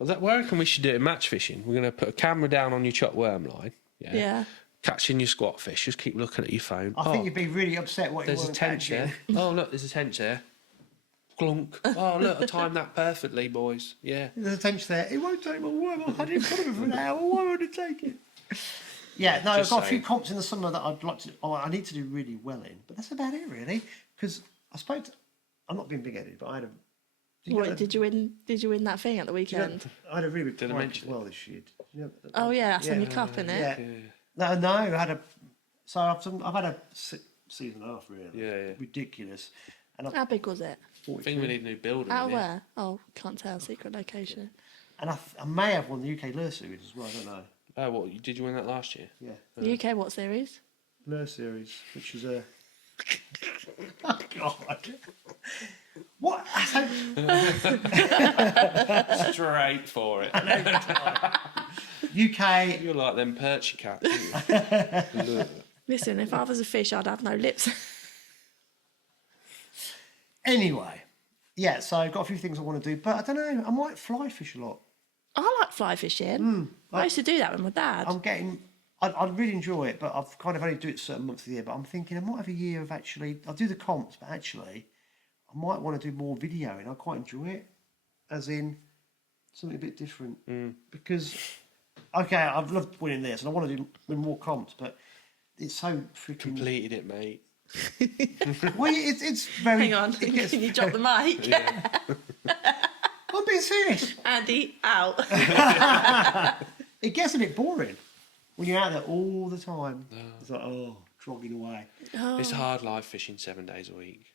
Well, where I reckon we should do it match fishing. We're going to put a camera down on your chopped worm line. Yeah. Catching your squat fish. Just keep looking at your phone. I think you'd be really upset what you There's a weren't tench catching. there. Oh, look, there's a tench there. Clunk. Oh, look, I timed that perfectly, boys. Yeah. There's a tench there. It won't take my worm. I've had it in front of me for an hour. Why won't it take it? Yeah, no, Just I've got a few saying. comps in the summer that I'd like to... Oh, I need to do really well in. But that's about it, really. Because I spoke to... I'm not being big-headed, but I had a... Did you win that thing at the weekend? I had a really big Did I pike mention as well this year. Did you know that? Oh yeah, that's on your cup, isn't it? Yeah. No, I had a... So I've had a season and a half, really. Yeah. Ridiculous. And How big was it? I think we need a new building. Out in here. where? Oh, can't tell. Secret location. And I may have won the UK Lure Series as well, I don't know. Oh, what? Did you win that last year? Yeah. The UK what series? Lure Series, which is a... Oh, God. What? Straight for it. UK. You're like them perchy cats, aren't you? Listen, if I was a fish, I'd have no lips. Anyway, yeah, so I've got a few things I want to do, but I don't know, I might fly fish a lot. I like fly fishing. I used to do that with my dad. I'd really enjoy it, but I've kind of only do it certain months of the year, but I'm thinking I might have a year of actually, I'll do the comps, but actually, I might want to do more videoing. I quite enjoy it, as in something a bit different. Because, okay, I've loved winning this, and I want to win more comps, but it's so freaking... Completed it, mate. Well, it's very... Hang on, can you drop the mic? Yeah. I'm being serious. Andy, out. It gets a bit boring when you're out there all the time. It's like, trogging away. It's hard life fishing 7 days a week.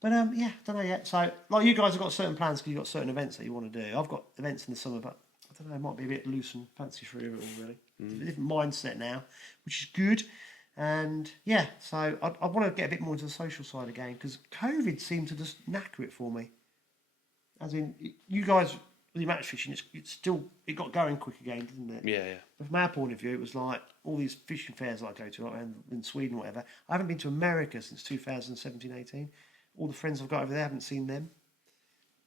But yeah, don't know yet. So, like, you guys have got certain plans because you've got certain events that you want to do. I've got events in the summer, but I don't know, it might be a bit loose and fancy free of it all, really. It's a different mindset now, which is good. And yeah, so I want to get a bit more into the social side again because COVID seemed to just knacker it for me. As in, you guys with your match fishing, it got going quick again, didn't it? Yeah. But from our point of view, it was like all these fishing fairs that I go to, like in Sweden or whatever. I haven't been to America since 2017-18. All the friends I've got over there, I haven't seen them.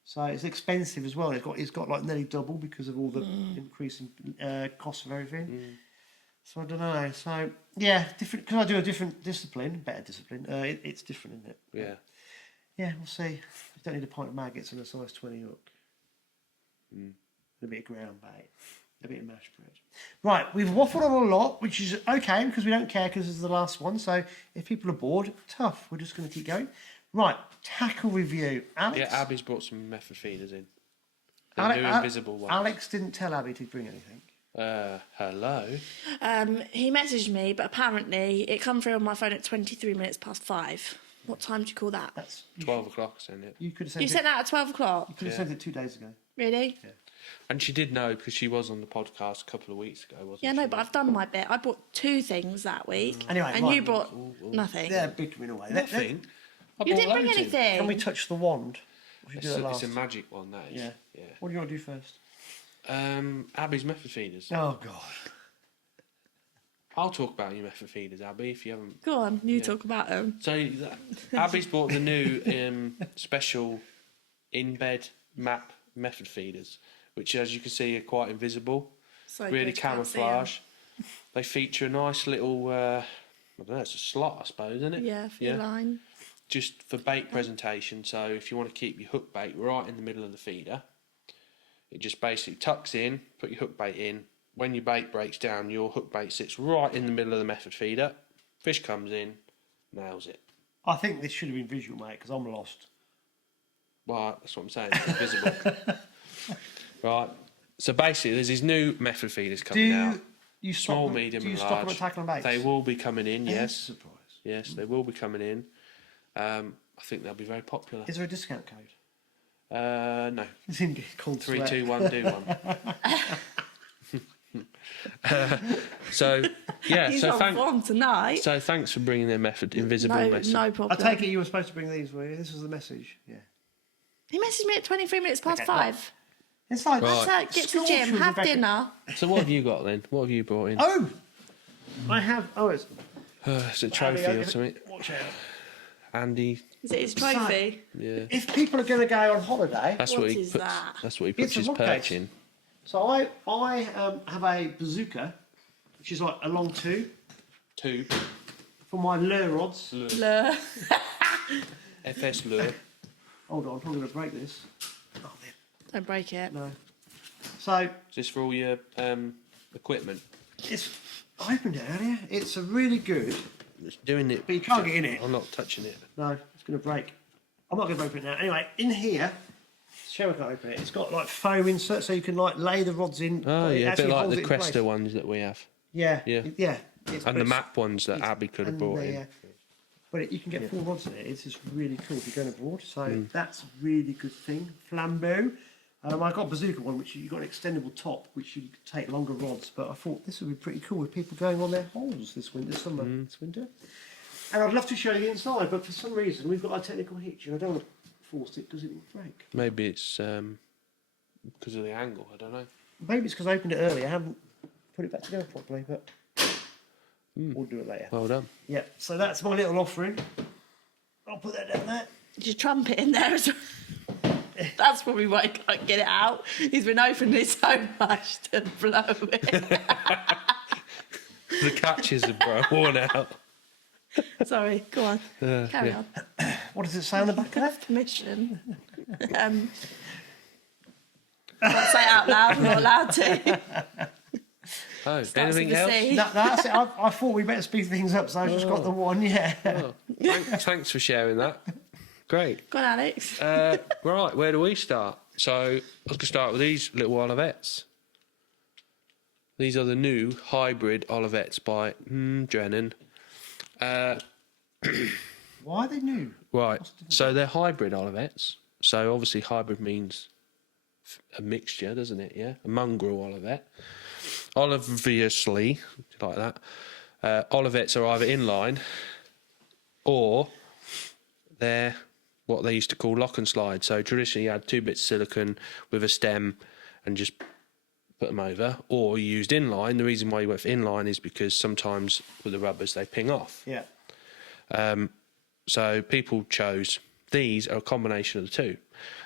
So it's expensive as well. It's got like nearly double because of all the increase in cost of everything. So I don't know. So yeah, different because I do a different discipline, better discipline. It's different, isn't it? Yeah. Yeah, we'll see. You don't need a pint of maggots and a size 20 hook. And a bit of ground bait. A bit of mashed bread. Right, we've waffled on a lot, which is okay because we don't care because this is the last one. So if people are bored, tough. We're just going to keep going. Right, tackle review. Alex? Yeah, Abby's brought some method feeders in. The new invisible ones. Alex didn't tell Abby to bring anything. Hello. He messaged me, but apparently it come through on my phone at 23 minutes past 5. What time do you call that? That's 12 o'clock, sent it. You could have sent You it. sent that at 12 o'clock? You could have sent it 2 days ago. Really? Yeah. And she did know because she was on the podcast a couple of weeks ago, wasn't she? Yeah, no, but I've done my bit. I bought 2 things that week. Anyway, and right. you brought nothing. They're bickering away. Nothing. You didn't bring anything. Can we touch the wand? Or should we do that It's last? a magic one, that is. Yeah. What do you want to do first? Abby's method feeders. Oh, God. I'll talk about your method feeders, Abby, if you haven't. Go on, you talk about them. So, Abby's bought the new special in-bed map method feeders, which, as you can see, are quite invisible. So Really good, can't see 'em. camouflage. They feature a nice little, I don't know, it's a slot, I suppose, isn't it? Yeah, for your line. Just for bait presentation. So if you want to keep your hook bait right in the middle of the feeder, it just basically tucks in, put your hook bait in. When your bait breaks down, your hook bait sits right in the middle of the method feeder. Fish comes in, nails it. I think this should have been visual, mate, because I'm lost. Well, that's what I'm saying. It's invisible. Right. So basically, there's these new method feeders coming out. You Small, stop, medium, do you and stop large. them at tackle and baits? They will be coming in. Yes. Surprise. Yes, they will be coming in. I think they'll be very popular. Is there a discount code? No. It's in called 3, sweat. 2, 1, do one. So yeah, He's so on form tonight. So thanks for bringing their method, invisible message. No I problem. take it you were supposed to bring these, were you? This was the message. Yeah. He messaged me at 23 minutes past Okay, 5. It's like Right. So get to the School gym, children have back- dinner. So what have you got then? What have you brought in? Oh, I have. Oh, it's It's a trophy or something. Watch out. Andy, Is it his trophy? yeah. If people are going to go on holiday, That's What what he is puts. that? That's what he puts It's a his rock perch case. in. so I have a bazooka, which is like a long tube 2 for my lure rods. Lure. FS lure. Hold on, I'm probably going to break this. Oh, there. Don't break it. No. So Is this for all your equipment? it's. I opened it earlier. It's a really good. It's doing it. But you can't get in it. I'm not touching it. No, it's going to break. I'm not going to open it now. Anyway, in here, Cheryl can't open it. It's got like foam inserts so you can like lay the rods in. Oh It yeah, a actually bit like holds the it in place. Cresta ones that we have, Yeah, Yeah. yeah. It's- and but the it's- map ones that it's- Abby could have and brought the, in. But you can get 4 rods in it. It's just really cool if you're going abroad. So Hmm. that's a really good thing. Flambeau. I got a bazooka one, which you got an extendable top, which you could take longer rods. But I thought this would be pretty cool with people going on their holes this winter, Hmm. this winter. And I'd love to show you inside, but for some reason we've got a technical hitch, and I don't want to force it because it will break. Maybe it's because of the angle. I don't know. Maybe it's because I opened it earlier. I haven't put it back together properly, but we'll do it later. Well done. Yeah, so that's my little offering. I'll put that down there. Did you trumpet in there as well? That's probably why he can't get it out. He's been opening it so much to blow it. The catches are worn out. Sorry, go on. Carry yeah. on. What does it say on the back of that? Permission. Can't say it out loud, I'm not allowed to. Oh, Starts anything with a else? C. No, that's it. I thought we better speed things up, so I just got the one, yeah. Oh, thanks for sharing that. Great. Go on, Alex. Right, where do we start? So I was going to start with these little Olivettes. These are the new hybrid Olivettes by Drennan. Why are they new? Right, so they're hybrid Olivettes. So obviously hybrid means a mixture, doesn't it? Yeah, a mongrel Olivette. Obviously, like that. Olivettes are either inline or they're what they used to call lock and slide. So traditionally you had 2 bits of silicone with a stem and just put them over, or you used inline. The reason why you went for inline is because sometimes with the rubbers they ping off. Yeah. So people chose these are a combination of the two.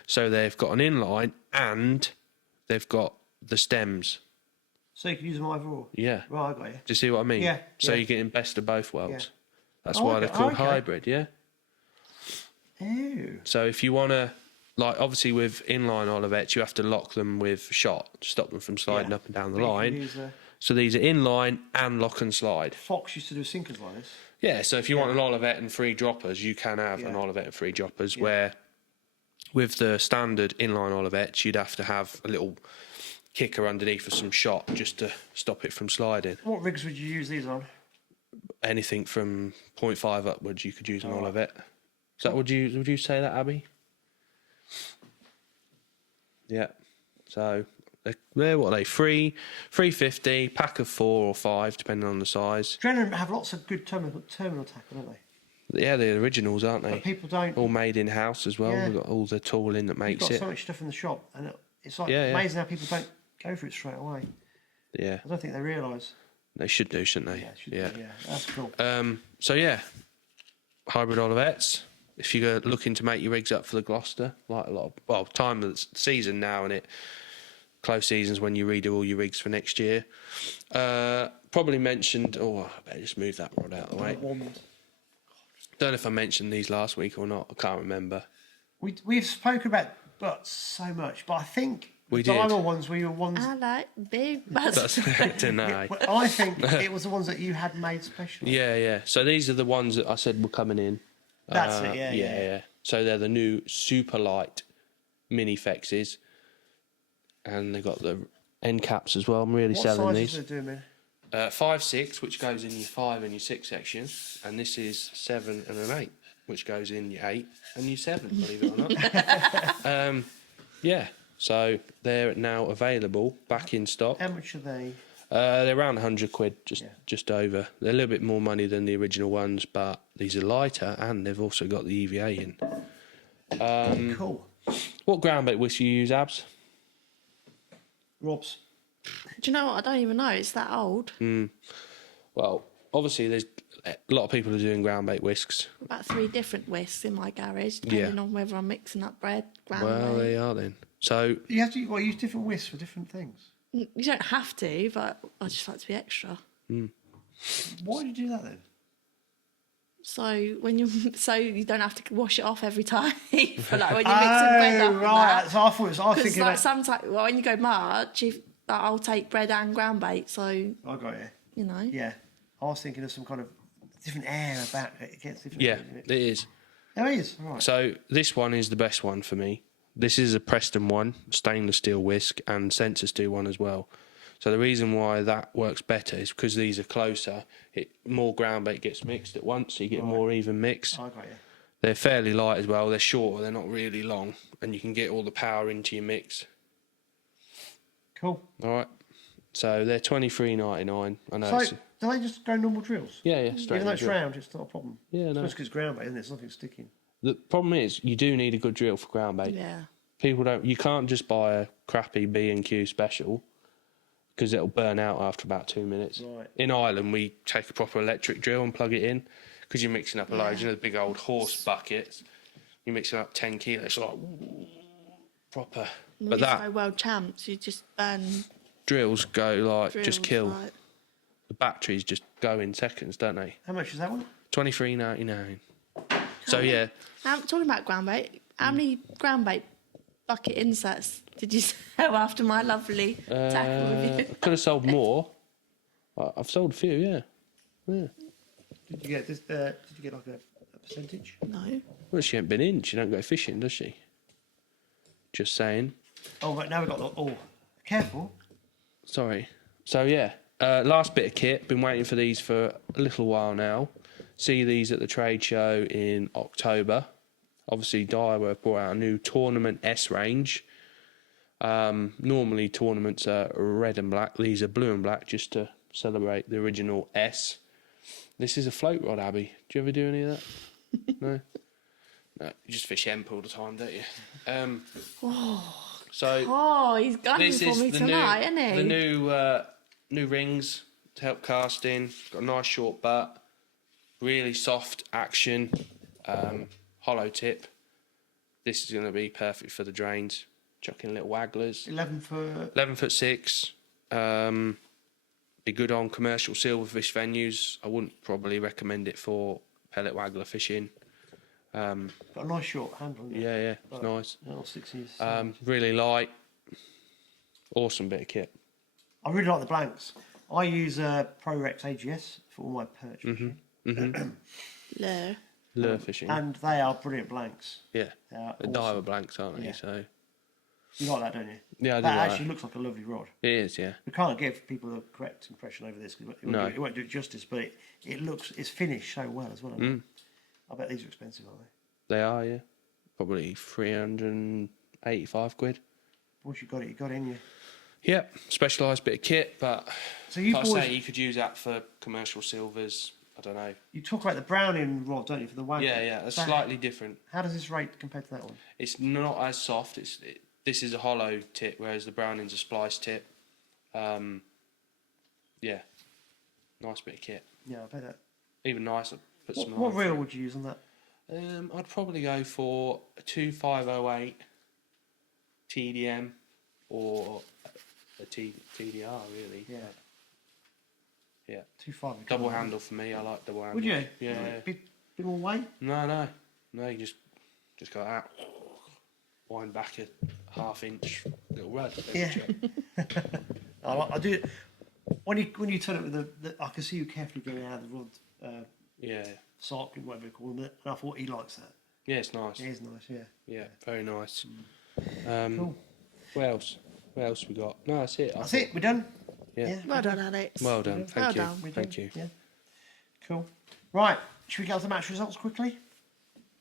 So they've got an inline and they've got the stems. So you can use them either or? Yeah. Right, I got you. Do you see what I mean? Yeah, So yeah. you're getting best of both worlds. Yeah. That's Oh, why okay, they're called okay. hybrid, yeah? Oh. So if you want to, like obviously with inline Olivettes, you have to lock them with shot to stop them from sliding Yeah. up and down the But you can line. use, So these are inline and lock and slide. Fox used to do sinkers like this. Yeah, so if you want an Olivette and 3 droppers, you can have an Yeah. Olivette and 3 droppers, Yeah. where with the standard inline Olivettes, you'd have to have a little kicker underneath for some shot just to stop it from sliding. What rigs would you use these on? Anything from 0.5 upwards, you could use an All right. Olivette. Is that would you say that, Abby? Yeah. So they're what are they 350 pack of 4 or 5 depending on the size. Drennan have lots of good terminal tackle, don't they? Yeah, the originals, aren't they? But people don't. All made in house as well. Yeah. We've got all the tooling that You've makes got it. so much stuff in the shop, and it's like Yeah, yeah. amazing how people don't go for it straight away. Yeah, I don't think they realise. they should do, shouldn't they? Yeah, yeah, that's cool. So yeah, hybrid Olivettes. If you're looking to make your rigs up for the Gloucester, like a lot of time of the season now, and it close seasons when you redo all your rigs for next year. Probably mentioned. Oh, I better just move that rod out of the way. Don't know if I mentioned these last week or not. I can't remember. We've spoken about butts so much, but I think We the did. diamond ones were your ones. I like big butts. That's tonight. Well, I think it was the ones that you had made special. Yeah. So these are the ones that I said were coming in. That's it. Yeah. So they're the new super light mini Fexes, and they got the end caps as well. I'm really What selling sizes these. are they doing, man? 5/6, which goes in your 5 and your 6 section, and this is 7 and an 8, which goes in your 8 and your 7. Believe it or not. Yeah. So they're now available back in stock. How much are they? They're around £100, just over. They're a little bit more money than the original ones, but these are lighter, and they've also got the EVA in. Cool. What ground bait whisk you use, Abs? Rob's. Do you know what? I don't even know. It's that old. Well, obviously there's a lot of people are doing ground bait whisks. About 3 different whisks in my garage, depending on whether I'm mixing up bread, ground Well, bait. they are then. So You have to use different whisks for different things. You don't have to, but I just like to be extra. Why do you do that then? So you don't have to wash it off every time for like when you're mixing bread up. Right. So I thought it was. I was Because thinking like about. sometimes, well, when you go March, I'll take bread and ground bait. So I got you. you know. Yeah. I was thinking of some kind of different air about it. It gets different. yeah, doesn't it is. There it is. Right. So this one is the best one for me. This is a Preston one, stainless steel whisk, and Sensor Steel one as well. So the reason why that works better is because these are closer. More ground bait gets mixed at once, so you get a more even mix. I got you. They're fairly light as well. They're shorter. They're not really long, and you can get all the power into your mix. Cool. All right. So they're $23.99. I know. So, it's- do they just go normal drills? yeah, straight Even in though the it's drill. round, it's not a problem. Yeah, no. Just because it's ground bait, isn't it? There's nothing sticking. The problem is you do need a good drill for ground bait. Yeah. People don't. You can't just buy a crappy B&Q special because it'll burn out after about 2 minutes. Right. In Ireland, we take a proper electric drill and plug it in because you're mixing up a load. You know, the big old horse buckets. You're mixing up 10 kilos, like proper. But that world champs, you just burn drills go like drills, just kill. like- The batteries just go in seconds, don't they? How much is that one? $23.99. So yeah, Talking about ground bait, how many ground bait bucket inserts did you sell after my lovely tackle with I you? could have sold more. I've sold a few, yeah. Did you get this? Did you get like a percentage? No. Well, she ain't been in. She don't go fishing, does she? Just saying. Oh, but now we've got the. Oh, careful. Sorry. So yeah, last bit of kit. Been waiting for these for a little while now. See these at the trade show in October. Obviously, Daiwa brought out a new tournament S range. Normally tournaments are red and black. These are blue and black, just to celebrate the original S. This is a float rod, Abby. Do you ever do any of that? No. No, you just fish Emp all the time, don't you? So Oh, he's gunning this for is me the tonight, new, isn't he? the new rings to help casting. Got a nice short butt, really soft action, hollow tip. This is going to be perfect for the drains. Chucking little wagglers. 11 for. 11'6". Be good on commercial silverfish venues. I wouldn't probably recommend it for pellet waggler fishing. Got a nice short handle. Yeah, it's nice. Oh, 6 years. Really light. Awesome bit of kit. I really like the blanks. I use ProRex AGS for all my perch fishing. No. Lure fishing. And they are brilliant blanks. Yeah. They are The awesome. diver blanks, aren't they? Yeah. So You like that, don't you? yeah, I do That like actually that. looks like a lovely rod. It is, yeah. We can't give people the correct impression over this because No. it won't do it justice, but it's finished so well as well. I bet these are expensive, aren't they? They are, yeah. Probably 385 quid. Once you got it in you. Yep, specialised bit of kit, but So you I'd boys, say you could use that for commercial silvers. I don't know. you talk about the Browning rod, don't you, for the waggle? Yeah, it's So slightly different. How does this rate compare to that one? It's not as soft. This is a hollow tip, whereas the Browning's a splice tip. Yeah, nice bit of kit. Yeah, I bet that. Even nicer. Put some What line reel through. would you use on that? I'd probably go for a 2508 TDM or a TDR, really. Yeah. Yeah. 2.5. Double handle for me. I like double handle. Would you? Yeah. Like, bit more weight? No. You just go out, wind back a half-inch little rod. Yeah. I do. When you turn it with the I can see you carefully going out of the rod. Yeah. Sock, whatever you call it, and I thought he likes that. Yeah, it's nice. It is nice, yeah. Yeah, very nice. Cool. What else? What else we got? No, that's it. That's it. We're done. Yeah. Well done, Alex. Well done. Well Thank you. done. We're Thank done. you. Yeah. Cool. Right. Should we get on to the match results quickly?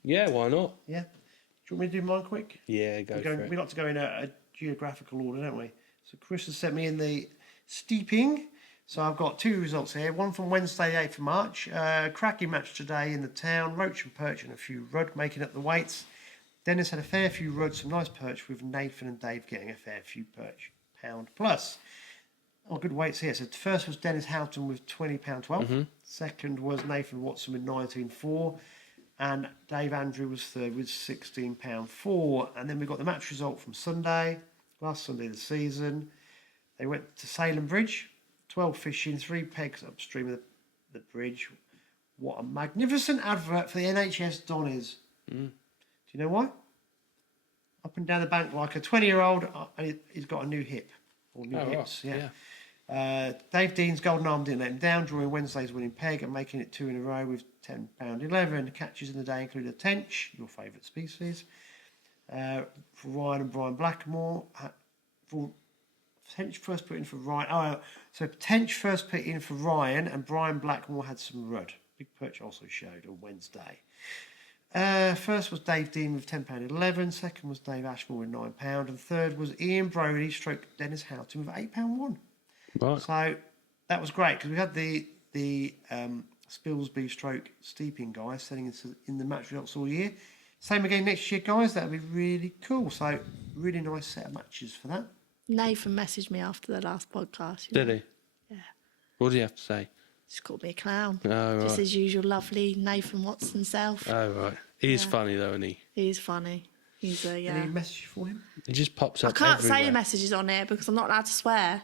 Yeah, why not? Yeah. Do you want me to do mine quick? Yeah, go for it. We like to go in a geographical order, don't we? So Chris has sent me in the steeping. So I've got two results here. One from Wednesday, 8th of March. Cracking match today in the town. Roach and perch and a few rudd making up the weights. Dennis had a fair few rudd, some nice perch, with Nathan and Dave getting a fair few perch. £1 plus. Oh, good weights here. So first was Dennis Houghton with £20.12. Second was Nathan Watson with 19.4. And Dave Andrew was third with £16.4. And then we got the match result from Sunday, last Sunday of the season. They went to Salem Bridge, 12 fishing, 3 pegs upstream of the bridge. What a magnificent advert for the NHS Donnies. Do you know why? Up and down the bank like a 20-year-old, and he's got a new hip. Or new hips, right. yeah. Dave Dean's golden arm didn't let him down, drawing Wednesday's winning peg and making it 2 in a row with £10.11. Catches in the day include a tench, your favourite species. For Ryan and Brian Blackmore. For Tench first put in for Ryan. So Tench first put in for Ryan, and Brian Blackmore had some rudd. Big Perch also showed on Wednesday. First was Dave Dean with £10.11. Second was Dave Ashmore with £9. And third was Ian Brody stroke Dennis Houghton with £8.1. Right. So that was great because we had the Spilsby stroke steeping guys selling in the match results all year. Same again next year, guys. That'll be really cool. So really nice set of matches for that. Nathan messaged me after the last podcast. Did he? Yeah. What did he have to say? Just called me a clown. Oh, Just right. his usual lovely Nathan Watson self. Oh, right. He is funny, though, isn't he? He's funny. He's a, yeah. Any message for him? He just pops I up can't everywhere. say messages on here because I'm not allowed to swear.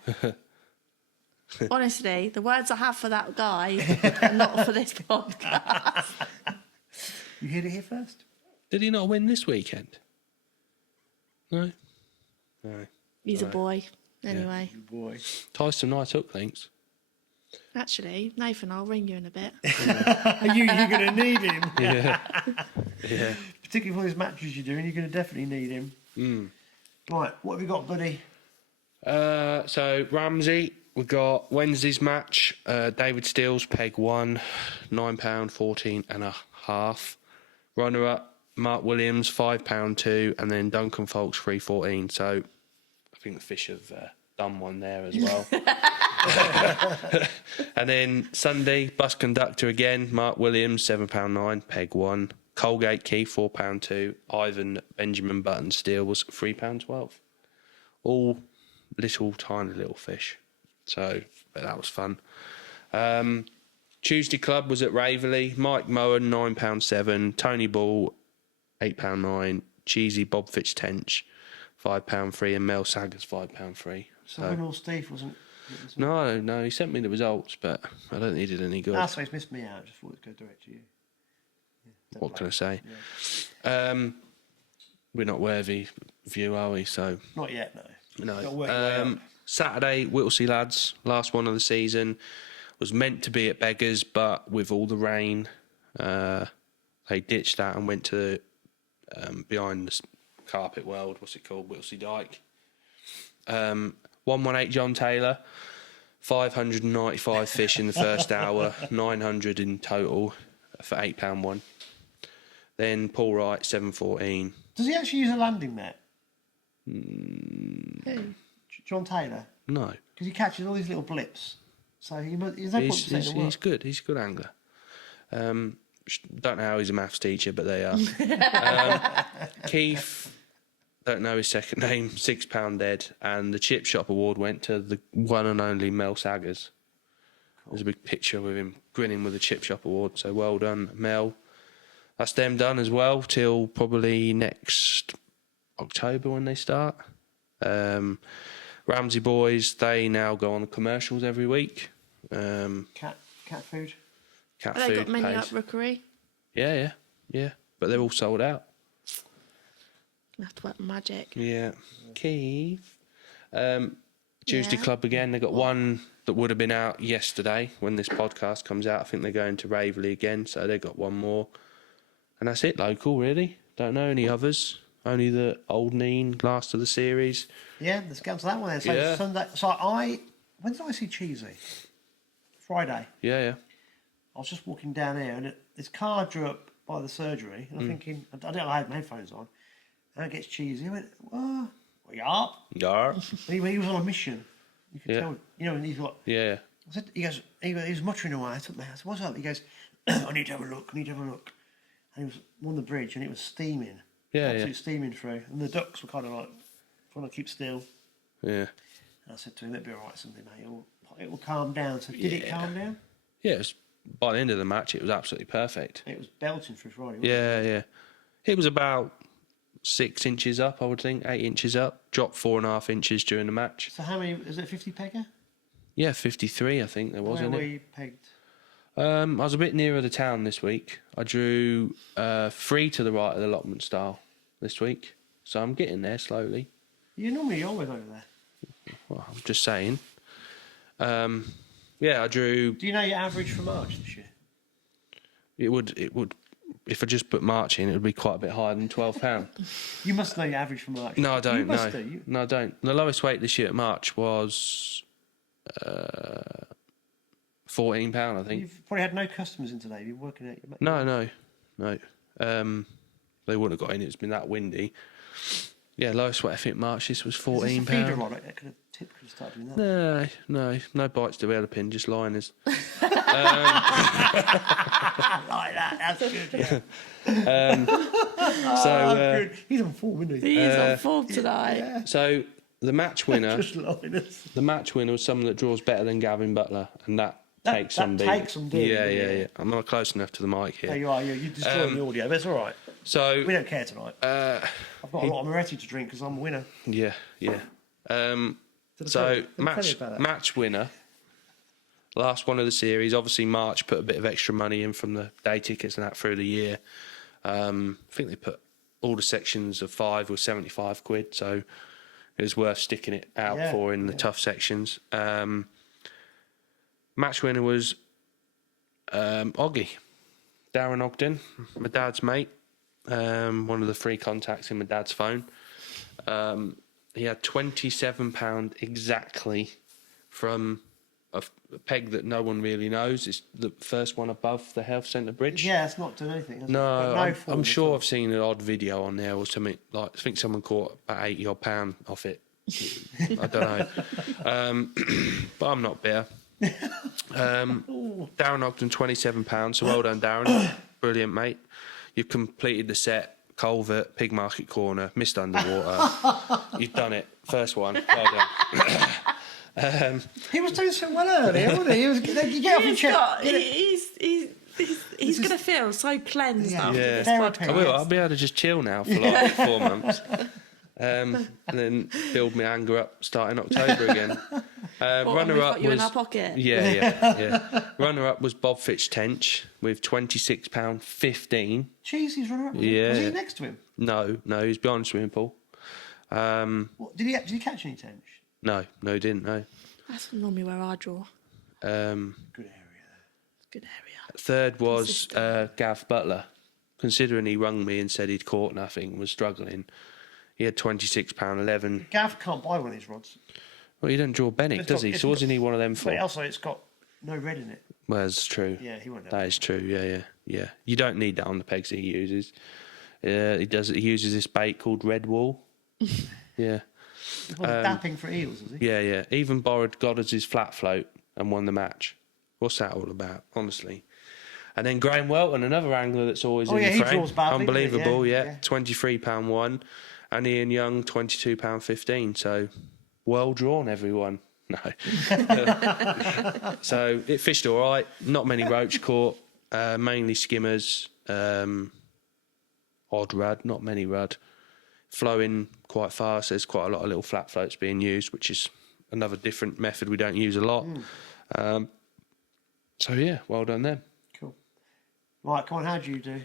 Honestly, the words I have for that guy are not for this podcast. You heard it here first. Did he not win this weekend? No? No. He's a boy. Anyway, Good boy. Ties some nice hook links. actually, Nathan, I'll ring you in a bit. You're going to need him. Yeah. Yeah. Particularly for those matches you're doing, you're going to definitely need him. Right, what have you got, buddy? So, Ramsey, we got Wednesday's match. David Steele's peg 1, £9, 14.5. Runner up, Mark Williams, £5, 2, and then Duncan Folks, 3.14. So, I think the fish have done one there as well. And then Sunday, bus conductor again, Mark Williams, £7.9, peg 1. Colgate Key, £4, 2. Ivan Benjamin Button Steele was £3, 12. All tiny little fish. So, but that was fun. Tuesday Club was at Raverley. Mike Moen, £9, 7. Tony Ball, £8, 9. Cheesy Bob Fitztench, £5, 3. And Mel Saggers, £5, 3. So Winall Steve wasn't... No, he sent me the results, but I don't think he did any good. That's why he's missed me out. Just thought it'd go direct to you. Yeah, What can I say? Yeah. We're not worthy of you, are we? So Not yet, no. Gotta work no. your way up. Saturday, Whittlesea lads, last one of the season, was meant to be at Beggars, but with all the rain, they ditched that and went to behind the carpet world. What's it called? Whittlesea Dyke. 118 John Taylor, 595 fish in the first hour, 900 in total for £8, 1. Then Paul Wright, 7.14. Does he actually use a landing net? Who? John Taylor? No. Because he catches all these little blips. So he's no point saying the He's good. He's a good angler. Don't know how he's a maths teacher, but they are. Keith, don't know his second name, £6 dead. And the Chip Shop Award went to the one and only Mel Saggers. There's a big picture with him grinning with the Chip Shop Award. So well done, Mel. That's them done as well till probably next October when they start. Ramsey boys, they now go on the commercials every week. Cat food? Cat Have they food got menu pays. up Rookery? Yeah. But they're all sold out. I have to work magic. Yeah. Keith. Tuesday Yeah. Club again. They got one that would have been out yesterday when this podcast comes out. I think they're going to Raverley again, so they got one more. And that's it, local, really. Don't know any others. Only the Old Neen, last of the series. Yeah, let's get on to that one then. So Yeah. Sunday. So when did I see Cheesy? Friday. Yeah. I was just walking down here and this car drew up by the surgery and I'm thinking, I don't know, I had my headphones on. And it gets Cheesy. I went, what? Well, you are? Yeah. He was on a mission. You could Yeah. tell, and he's got. Yeah. I said, he was muttering away. I took my house. What's up? He goes, I need to have a look. And he was on the bridge and it was steaming. Yeah, Absolute steaming through. And the ducks were kind of like trying to keep still. Yeah. And I said to him, it'll be all right someday, mate. It will calm down. So did it calm down? Yeah, it was, by the end of the match, it was absolutely perfect. It was belting through Friday. Yeah. It was about 6 inches up, I would think, 8 inches up. Dropped 4.5 inches during the match. So how many, is it 50 pegger? Yeah, 53, I think there was, Where wasn't were it? you pegged? I was a bit nearer the town this week. I drew 3 to the right of the allotment style this week. So I'm getting there slowly. You're normally always over there. Well, I'm just saying. Yeah, I drew... Do you know your average for March this year? It would... If I just put March in, it would be quite a bit higher than £12. You must know your average for March. No, I don't. You must do. No, I don't. The lowest weight this year at March was £14, I think. You've probably had no customers in today. You're working at your No. They wouldn't have got in. It's been that windy. Yeah, lowest weight I think March this was Is £14. this a feeder on it? Tip could have started doing that. No bites developing, just liners. I like that. That's good. Yeah. So Good. He's on form, isn't he? He is on form tonight. Yeah. so the match winner, Just liners. the match winner was someone that draws better than Gavin Butler, and that takes that some beating. takes some doing, Yeah, doesn't yeah, it? yeah. I'm not close enough to the mic There here. you are. You're destroying the audio, but it's all right. So We don't care tonight. I've got a lot of Moretti to drink because I'm a winner. yeah. Did I So tell you about that? match winner, last one of the series. Obviously, March put a bit of extra money in from the day tickets and that through the year. I think they put all the sections of 5 was 75 quid, so it was worth sticking it out for in the tough sections. Match winner was Oggy, Darren Ogden, my dad's mate. One of the free contacts in my dad's phone. He had £27 exactly from a peg that no one really knows. It's the first one above the health centre bridge. Yeah, it's not doing anything. Has it? No, But I'm form at sure all. I've seen an odd video on there or something. Like I think someone caught about £80 off it. I don't know, but I'm not bitter. Darren Ogden, £27. So well done, Darren. Brilliant, mate. You've completed the set. Culvert, Pig Market Corner, missed underwater. You've done it. First one. Well done. He was doing so well earlier, wasn't he? You get off your He's chest. got, he's going to feel so cleansed Yeah. after Yeah. this Therapy. podcast. I will. I'll be able to just chill now for like 4 months. And then build my anger up starting October again. What, we've Runner up got you was in our pocket. yeah. Runner up was Bob Fitch-Tench with £26.15. Jeez, he's running up. Yeah. Was he next to him? No, he's behind the swimming pool. What, did he catch any tench? No, he didn't. No. That's normally where I draw. Good area there. Good area. Third was Gav Butler. Considering he rung me and said he'd caught nothing, was struggling. He had £26.11. Gav can't buy one of these rods. Well, he doesn't draw Bennett, It's does got- he? it's So got- wasn't he one of them for? But also, it's got no red in it. Well, that's true. Yeah, he won't have That is true. Yeah. You don't need that on the pegs that he uses. He uses this bait called Red Wall. Yeah. Dapping for eels, is he? Yeah. Even borrowed Goddard's flat float and won the match. What's that all about, honestly? And then Graham Welton, another angler that's always in yeah, the he frame. draws badly, doesn't he? Unbelievable, Yeah, yeah. yeah. £23.1. And Ian Young, £22.15. So well drawn, everyone. No. So it fished all right. Not many roach caught. Mainly skimmers. Odd rud, not many rud. Flowing quite fast. There's quite a lot of little flat floats being used, which is another different method we don't use a lot. So yeah, well done them. Cool. Right, come on, how'd you do?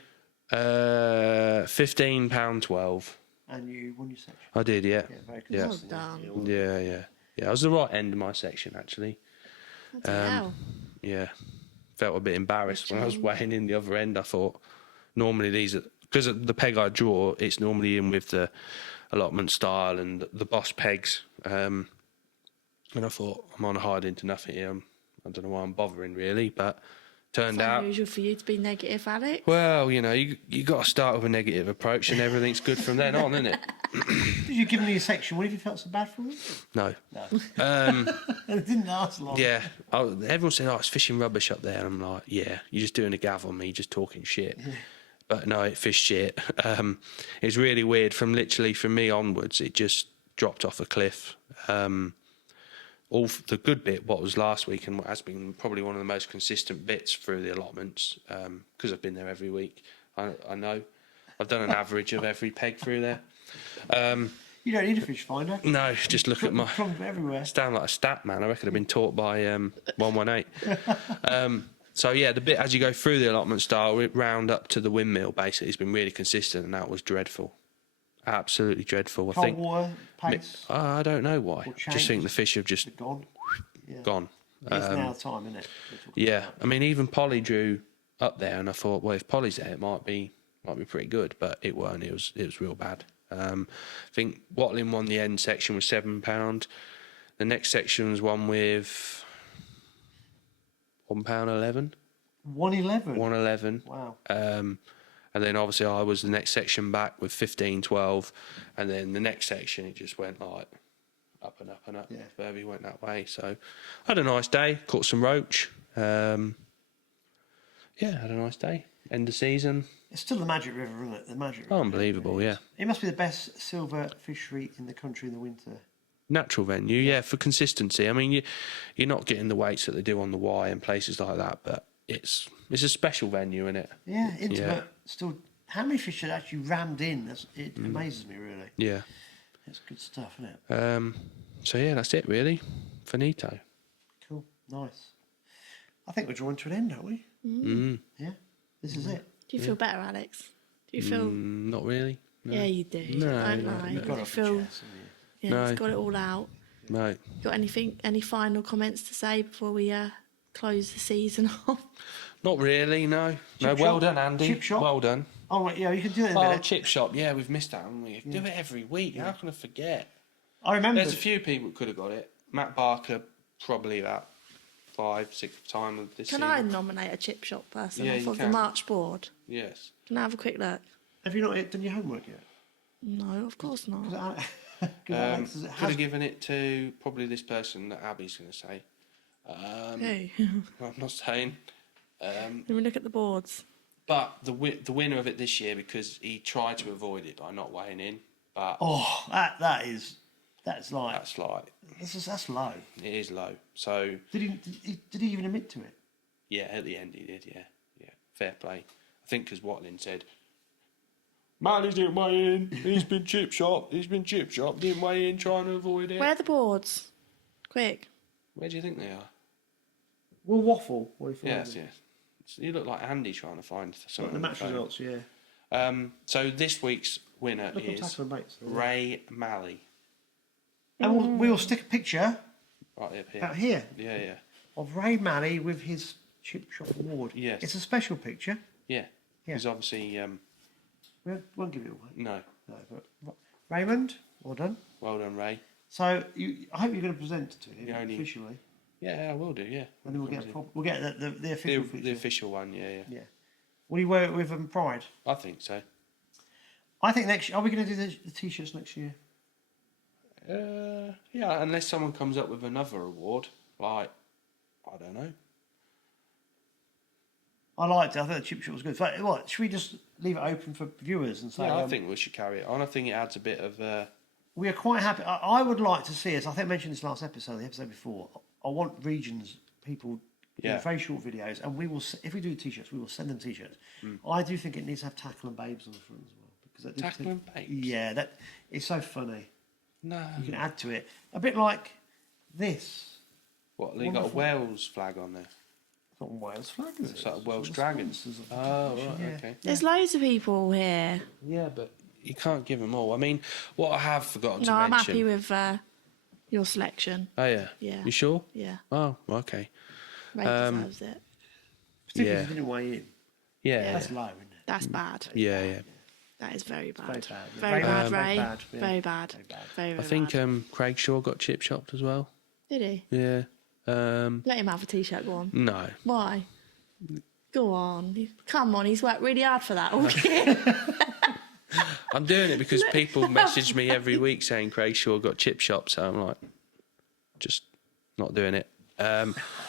£15.12. And you won your section. I did, yeah. Yeah, very Yeah. consistent. Well done. Yeah. I was the right end of my section, actually. Bloody hell. Yeah. Felt a bit embarrassed when I was weighing in the other end. I thought, normally these are... Because the peg I draw, it's normally in with the allotment style and the boss pegs. And I thought, I'm on a hide into nothing here. I don't know why I'm bothering, really, but... Turned It's out, unusual for you to be negative, Alex. well, you got to start with a negative approach, and everything's good from then on, isn't it? Did you give me your section? What if you felt so bad for it? No. No. It didn't last long. Yeah, everyone said, "Oh, it's fishing rubbish up there," and I'm like, "Yeah, you're just doing a gav on me, just talking shit." But no, it fished shit. It's really weird. From me onwards, it just dropped off a cliff. All the good bit, what was last week, and what has been probably one of the most consistent bits through the allotments, because I've been there every week. I know I've done an average of every peg through there. You don't need a fish finder. No, just look at my. Problems everywhere. Stand like a stat man. I reckon I've been taught by 118. So yeah, the bit as you go through the allotment style, round up to the windmill, basically, has been really consistent, and that was dreadful. Absolutely dreadful. I Cold think. water, pace, I don't know why. Or Just think change. the fish have just gone. Yeah. gone. It's now time, isn't it? Yeah, I mean, even Polly drew up there, and I thought, well, if Polly's there, it might be pretty good, but it weren't. It was real bad. I think Watling won the end section with £7. The next section was one with £1.11. 111. £1.11. Wow. And then obviously I was the next section back with 15, 12. And then the next section, it just went like up and up and up. Yeah. Furby went that way. So I had a nice day, caught some roach. Yeah, had a nice day. End of season. It's still the Magic River, isn't it? The Magic River. Unbelievable, yeah. It must be the best silver fishery in the country in the winter. Natural venue, yeah, for consistency. I mean, you're not getting the weights that they do on the Y and places like that, but it's a special venue, isn't it? Yeah, intimate. Still, how many fish are actually rammed in? It amazes me, really. Yeah. It's good stuff, isn't it? So yeah, that's it really. Finito. Cool, nice. I think we're drawing to an end, aren't we? Yeah, this is it. Do you feel better, Alex? Do you feel? Not really. No. Yeah, you do. No, Don't no, lie. You've got You off feel. your chest, haven't you? Yeah, No. it's got it all out. No. Got any final comments to say before we close the season off? Not really, no. No, Chip well shop? done, Andy. Chip shop? Well done. Oh, right, yeah, you can do it in a Oh, minute. chip shop. Yeah, we've missed that, haven't we? Do it every week. How can I forget? I remember. There's a few people who could have got it. Matt Barker, probably about 5, 6th time of this Can season. I nominate a chip shop person Yeah, off you of the can. March board? Yes. Can I have a quick look? Have you not done your homework yet? No, of course not. Alex Could have given it to probably this person that Abby's going to say. Who? I'm not saying. Let me look at the boards. But the winner of it this year, because he tried to avoid it by not weighing in, but Oh, that's like that's like, that's low. it is low. So, Did he even admit to it? yeah, at the end he did, yeah. Fair play. I think because Watling said, man, he didn't weigh in, he's been chip shop, didn't weigh in, trying to avoid it. Where are the boards? Quick. Where do you think they are? We'll waffle. Yes. You look like Andy trying to find something. The on match phone. results, yeah. So this week's winner Look on is tackle and mates. Ray Malley. And we'll stick a picture Right up here. out here Yeah. of Ray Malley with his chip shop award. Yes. It's a special picture. Yeah. Yeah. He's obviously, We won't give it away. no. No, but Raymond, well done. Well done, Ray. So I hope you're going to present it to him The only- officially, Yeah, I will do, yeah. and then we'll get the official picture. The official one, yeah. Yeah. Will you wear it with pride? I think so. I think next year. Are we going to do the t-shirts next year? Yeah, unless someone comes up with another award, like, I don't know. I liked it. I thought the chip shop was good. So, what? Should we just leave it open for viewers and say? Yeah, I think we should carry it on. I think it adds a bit of, we are quite happy. I would like to see us. I think I mentioned this last episode, the episode before. I want regions people Yeah. do very short videos, and we will. If we do t-shirts, we will send them t-shirts. I do think it needs to have tackle and babes on the front as well, because that Tackle and babes? Yeah, that it's so funny. no. You can add to it a bit like this. What, you got a Wales flag on there? It's not a Wales flag, is it? It's like a Welsh It's dragon. sponsors of the Oh, competition, right, yeah. okay. There's loads of people here. Yeah, but you can't give them all. I mean, what I have forgotten to No, I'm mention... happy with your selection. Oh, yeah? Yeah. You sure? Yeah, Oh, okay. Ray deserves it. Particularly Yeah. if you didn't weigh in. Yeah. That's low, isn't it? That's bad. Yeah. That is very bad. Very bad. Very bad, Very Ray. bad, yeah. Very bad. Very bad. Very, I very think bad. Craig Shaw got chip shopped as well. Did he? Yeah. Let him have a t-shirt. Go on. No. Why? Go on. Come on. He's worked really hard for that all year. I'm doing it because people message me every week saying Craig Shaw got chip shop, so I'm like, just not doing it.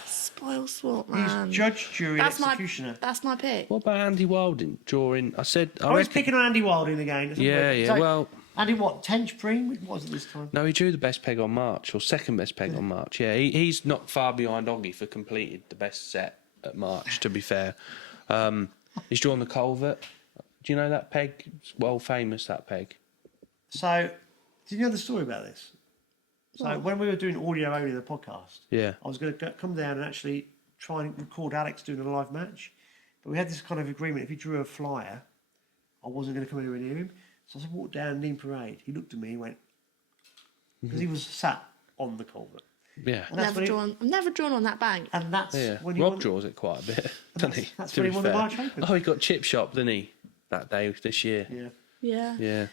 Spoil sport, man. He's judge, jury, and That's executioner. that's my pick. What about Andy Wilding drawing? I said, I Oh, he's reckon- picking on Andy Wilding again. It's Yeah, weird. yeah. So, Well, Andy, what? 10th preem? What was it this time? no, he drew the best peg on March, or second best peg on March. Yeah, he's not far behind Oggy for completed the best set at March, to be fair. He's drawn the culvert. Do you know that peg? It's well famous, that peg. So, did you know the story about this? So, when we were doing audio only in the podcast, Yeah. I was going to come down and actually try and record Alex doing a live match. But we had this kind of agreement. If he drew a flyer, I wasn't going to come anywhere near him. So I walked down Neam Parade. He looked at me and went, because he was sat on the culvert. Yeah. And that's when I've never drawn on that bank. And that's Yeah. when he Rob won, draws it quite a bit, doesn't he? that's To when be he won the fair. March Open. Oh, he got chip shop, didn't he? That day this year. Yeah. Yeah. Yeah.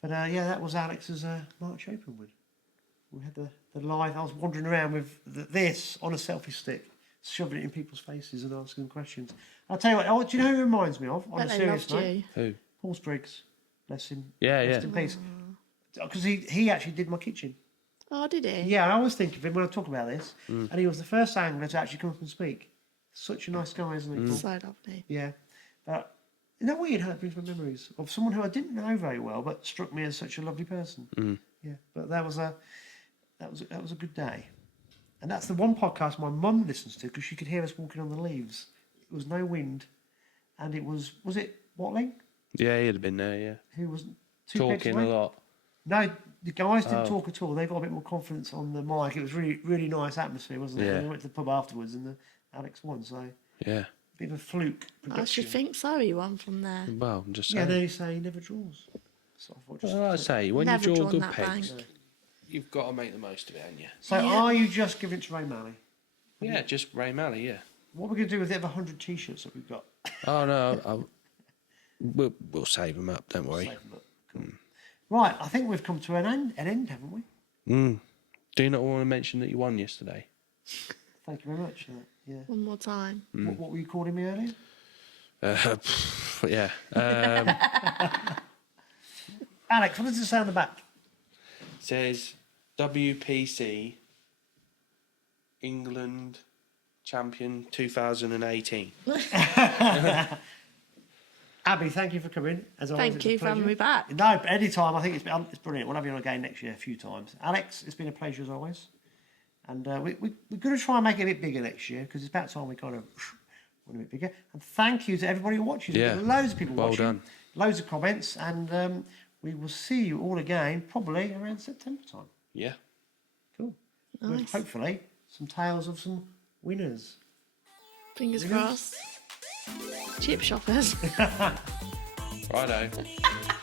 But yeah, that was Alex's March Open win. We had the live. I was wandering around with this on a selfie stick, shoving it in people's faces and asking them questions. I'll tell you what. Oh, do you know who it reminds me of? On Bet a they serious loved note, you. Who? Paul Spriggs. Bless him. Yeah, Rest yeah. in peace. Because he actually did my kitchen. Oh, did he? Yeah, I always think of him when I talk about this. And he was the first angler to actually come up and speak. Such a nice guy, isn't he, Paul? So lovely. Yeah. But isn't that weird how it brings me memories of someone who I didn't know very well, but struck me as such a lovely person. Yeah. But that was a good day. And that's the one podcast my mum listens to because she could hear us walking on the leaves. It was no wind. And it was it Watling? Yeah, he'd have been there, yeah. Who was two pegs Talking away? a lot. No, the guys didn't talk at all. They got a bit more confidence on the mic. It was really, really nice atmosphere, wasn't it? Yeah. And we went to the pub afterwards and Alex won, so a Yeah. bit of a fluke production. I should think so. He won from there. Well, I'm just Yeah, saying. they say he never draws. So I thought just... Well, I say, when Never you draw drawn good that pegs, bank. you've got to make the most of it, haven't you? So Yeah. are you just giving it to Ray Malley? Yeah, just Ray Malley, yeah. What are we going to do with the other 100 T-shirts that we've got? Oh, no, we'll save them up, don't worry. Save them up. Cool. Right, I think we've come to an end, haven't we? Do you not want to mention that you won yesterday? Thank you very much. Yeah. One more time. What were you calling me earlier? Yeah. Alex, what does it say on the back? Says WPC England champion 2018. Abby, thank you for coming. As always, Thank it's a you for having pleasure. me back. No, but any time. I think it's brilliant. We'll have you on again next year a few times. Alex, it's been a pleasure as always. And we're going to try and make it a bit bigger next year because it's about time we kind of went a bit bigger. And thank you to everybody who watches. Yeah. We've got loads of people Well watching. done. Loads of comments. And we will see you all again probably around September time. Yeah. Cool. With Nice. hopefully some tales of some winners. Fingers crossed. Chip shoppers. Righto.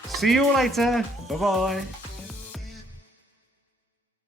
See you all later. Bye-bye.